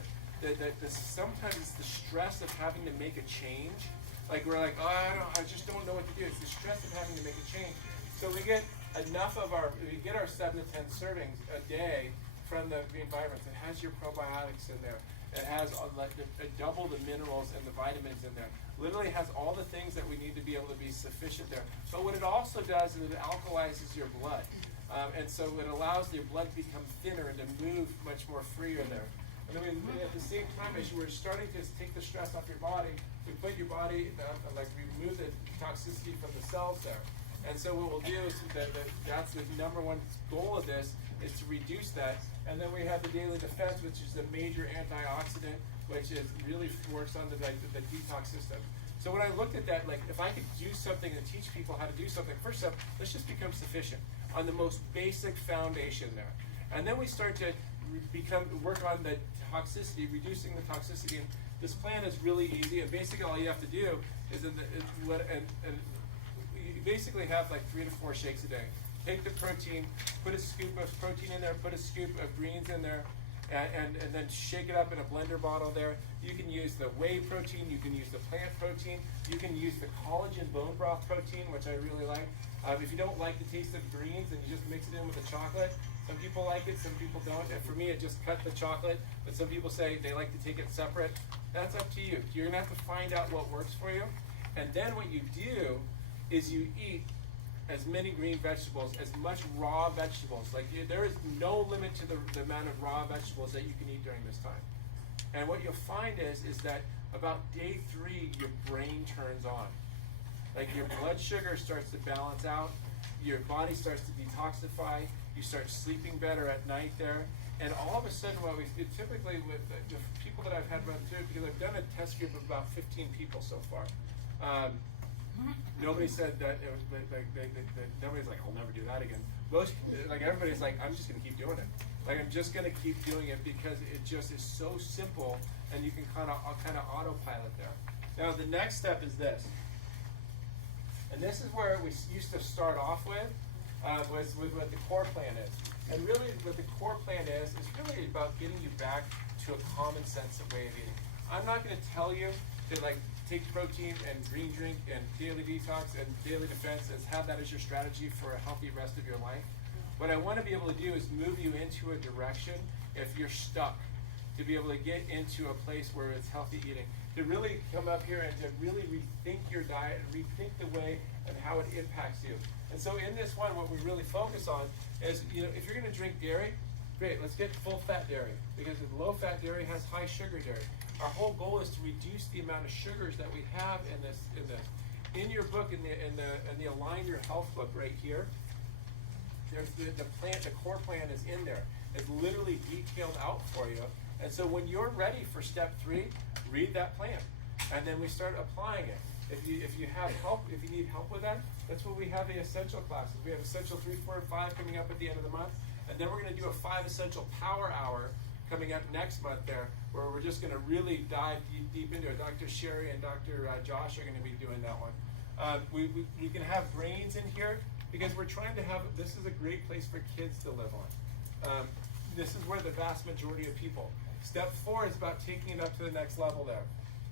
sometimes it's the stress of having to make a change. Like we're like, oh, I just don't know what to do. It's the stress of having to make a change. So we get enough of we get our 7 to 10 servings a day from the green vibrance. It has your probiotics in there. It has double the minerals and the vitamins in there. Literally has all the things that we need to be able to be sufficient there. But what it also does is it alkalizes your blood. And so it allows your blood to become thinner and to move much more freer there. And then at the same time, as you were starting to take the stress off your body, we put your body, remove the toxicity from the cells there. And so what we'll do is that's the number one goal of this, is to reduce that. And then we have the daily defense, which is a major antioxidant, which really works on the detox system. So when I looked at that, like if I could do something and teach people how to do something, first up, let's just become sufficient on the most basic foundation there. And then we start to work on the toxicity, reducing the toxicity. And this plan is really easy. And basically all you have to do is you basically have like 3 to 4 shakes a day. Take the protein, put a scoop of protein in there, put a scoop of greens in there, and then shake it up in a blender bottle there. You can use the whey protein, you can use the plant protein, you can use the collagen bone broth protein, which I really like. If you don't like the taste of greens, then you just mix it in with the chocolate. Some people like it, some people don't. And for me, it just cut the chocolate. But some people say they like to take it separate. That's up to you. You're gonna have to find out what works for you. And then what you do is you eat as many green vegetables, as much raw vegetables. Like there is no limit to the amount of raw vegetables that you can eat during this time. And what you'll find is that about day 3, your brain turns on. Like your blood sugar starts to balance out, your body starts to detoxify, you start sleeping better at night there. And all of a sudden what we do, typically with the people that I've had run through, because I've done a test group of about 15 people so far. Nobody said that it was nobody's like, I'll never do that again. Everybody's like, I'm just gonna keep doing it. Like I'm just gonna keep doing it because it just is so simple, and you can kind of autopilot there. Now the next step is this, and this is where we used to start off with what the core plan is. And really, what the core plan is really about getting you back to a common sense way of eating. I'm not going to tell you to like take protein and green drink and daily detox and daily defense and have that as your strategy for a healthy rest of your life. What I want to be able to do is move you into a direction, if you're stuck, to be able to get into a place where it's healthy eating. To really come up here and to really rethink your diet, rethink the way and how it impacts you. And so in this one, what we really focus on is, if you're going to drink dairy, great, let's get full-fat dairy, because low-fat dairy has high sugar dairy. Our whole goal is to reduce the amount of sugars that we have in this. In your book, in the Align Your Health book right here, there's the core plan is in there. It's literally detailed out for you. And so when you're ready for step 3, read that plan, and then we start applying it. If you have help, if you need help with that, that's what we have the essential classes. We have essential 3, 4, and 5 coming up at the end of the month, and then we're going to do a 5 essential power hour coming up next month there, where we're just going to really dive deep into it. Dr. Sherry and Dr. Josh are going to be doing that one. We can have brains in here because we're trying to have. This is a great place for kids to live on. This is where the vast majority of people. Step 4 is about taking it up to the next level there.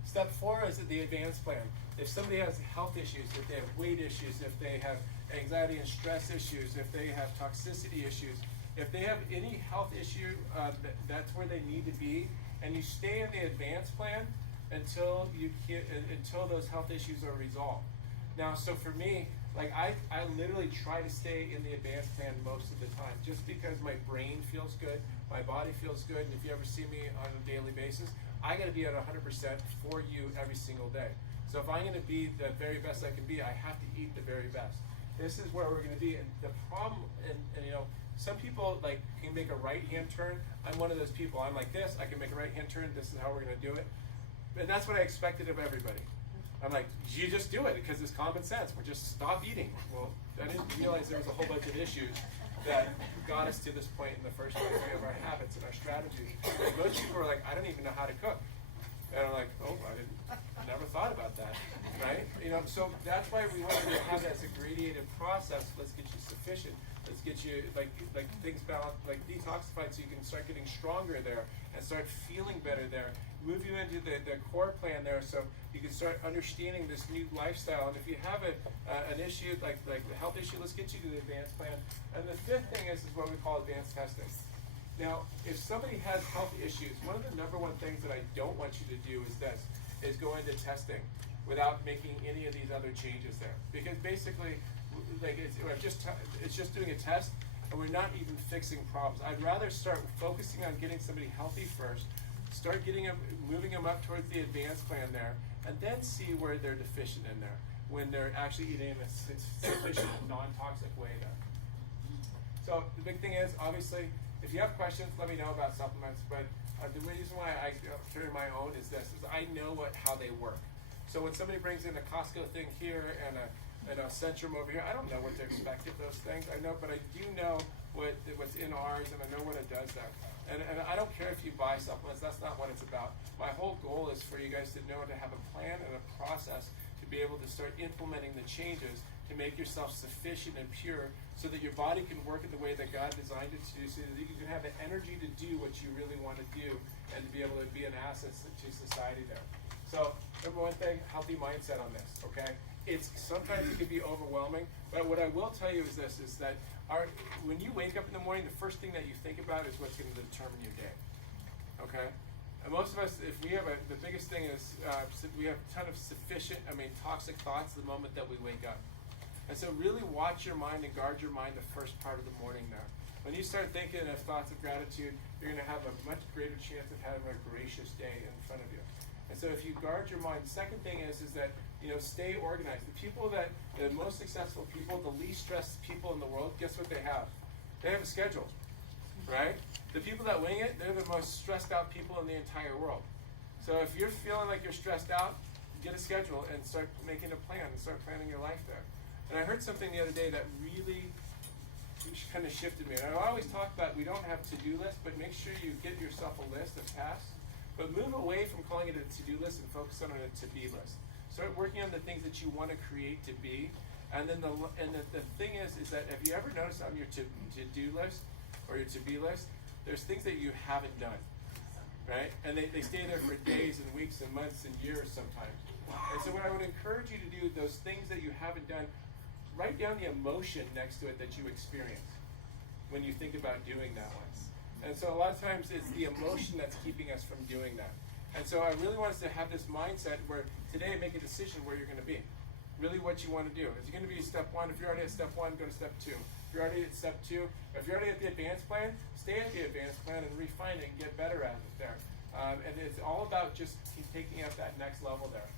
Step 4 is the advanced plan. If somebody has health issues, if they have weight issues, if they have anxiety and stress issues, if they have toxicity issues, if they have any health issue, that's where they need to be. And you stay in the advanced plan until those health issues are resolved. Now, so for me, like I literally try to stay in the advanced plan most of the time, just because my brain feels good, my body feels good, and if you ever see me on a daily basis, I got to be at 100% for you every single day. So if I'm going to be the very best I can be, I have to eat the very best. This is where we're going to be. And the problem, and some people like can make a right-hand turn. I'm one of those people. I'm like this. I can make a right-hand turn. This is how we're going to do it. And that's what I expected of everybody. I'm like, you just do it because it's common sense. We're just stop eating. Well, I didn't realize there was a whole bunch of issues that got us to this point in the first place. We have our habits and our strategies. And most people are like, I don't even know how to cook. And I'm like, oh, I never thought about that, right? You know, so that's why we wanted to have that as a gradated process. Let's get you sufficient. Let's get you like things balanced, like detoxified, so you can start getting stronger there and start feeling better there. Move you into the core plan there, so you can start understanding this new lifestyle. And if you have an issue like the health issue, let's get you to the advanced plan. And the fifth thing is what we call advanced testing. Now, if somebody has health issues, one of the number one things that I don't want you to do is go into testing without making any of these other changes there. Because basically, like it's just doing a test, and we're not even fixing problems. I'd rather start focusing on getting somebody healthy first, start moving them up towards the advanced plan there, and then see where they're deficient in there, when they're actually eating in a sufficient, non-toxic way there. So the big thing is, obviously, if you have questions, let me know about supplements. But the reason why I carry my own is this: is I know how they work. So when somebody brings in a Costco thing here and a Centrum over here, I don't know what to expect of those things. I know, but I do know what's in ours, and I know what it does there. And I don't care if you buy supplements. That's not what it's about. My whole goal is for you guys to know, to have a plan and a process to be able to start implementing the changes to make yourself sufficient and pure, so that your body can work in the way that God designed it to do, so that you can have the energy to do what you really want to do and to be able to be an asset to society there. So, number one thing, healthy mindset on this, okay? Sometimes it can be overwhelming, but what I will tell you is this, is that when you wake up in the morning, the first thing that you think about is what's going to determine your day, okay? And most of us, if we have the biggest thing is we have a ton of toxic thoughts the moment that we wake up. And so really watch your mind and guard your mind the first part of the morning there. When you start thinking of thoughts of gratitude, you're going to have a much greater chance of having a gracious day in front of you. And so if you guard your mind, the second thing is that, stay organized. The most successful people, the least stressed people in the world, guess what they have? They have a schedule, right? The people that wing it, they're the most stressed out people in the entire world. So if you're feeling like you're stressed out, get a schedule and start making a plan and start planning your life there. And I heard something the other day that really kind of shifted me. And I always talk about we don't have to-do lists, but make sure you get yourself a list of tasks. But move away from calling it a to-do list and focus on a to-be list. Start working on the things that you want to create to be. And then the thing is that have you ever noticed on your to-do list or your to-be list, there's things that you haven't done, right? And they stay there for days and weeks and months and years sometimes. And so what I would encourage you to do, those things that you haven't done, write down the emotion next to it that you experience when you think about doing that one. And so a lot of times it's the emotion that's keeping us from doing that. And so I really want us to have this mindset where today make a decision where you're going to be. Really what you want to do. Is it going to be step one? If you're already at step one, go to step two. If you're already at step two, if you're already at the advanced plan, stay at the advanced plan and refine it and get better at it there. And it's all about just taking up that next level there.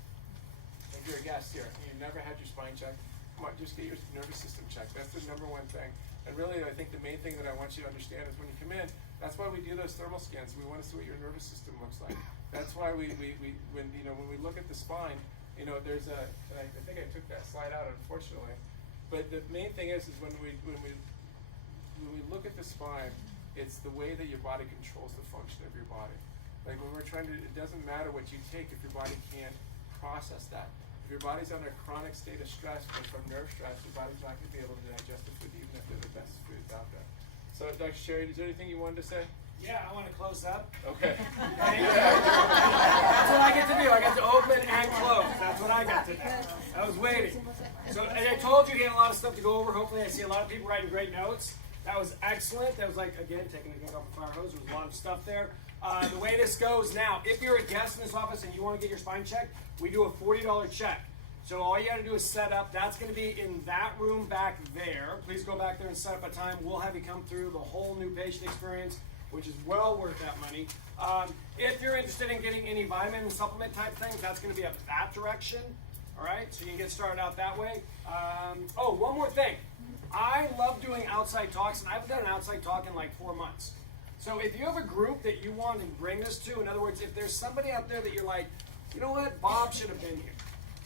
If you're a guest here and you've never had your spine checked, come on, just get your nervous system checked. That's the number one thing. And really, I think the main thing that I want you to understand is when you come in, that's why we do those thermal scans. We want to see what your nervous system looks like. That's why when we look at the spine, there's I think I took that slide out unfortunately, but the main thing is when we look at the spine, it's the way that your body controls the function of your body. Like when we're it doesn't matter what you take if your body can't process that. If your body's under a chronic state of stress from nerve stress, your body's not going to be able to digest the food, even if they're the best foods out there. So, Dr. Sherry, is there anything you wanted to say? Yeah, I want to close up. Okay. That's what I get to do. I get to open and close. That's what I got to do. I was waiting. So, and I told you he had a lot of stuff to go over. Hopefully, I see a lot of people writing great notes. That was excellent. That was like, again, taking the off the fire hose. There was a lot of stuff there. The way this goes now, if you're a guest in this office and you want to get your spine checked, we do a $40 check. So all you got to do is set up. That's going to be in that room back there. Please go back there and set up a time. We'll have you come through the whole new patient experience, which is well worth that money. If you're interested in getting any vitamin and supplement type things, that's going to be up that direction. All right, so you can get started out that way. One more thing. I love doing outside talks, and I haven't done an outside talk in like 4 months. So if you have a group that you want to bring this to, in other words, if there's somebody out there that you're like, you know what, Bob should have been here.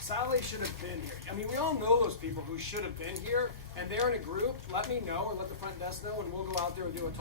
Sally should have been here. I mean, we all know those people who should have been here, and they're in a group. Let me know or let the front desk know, and we'll go out there and do a talk.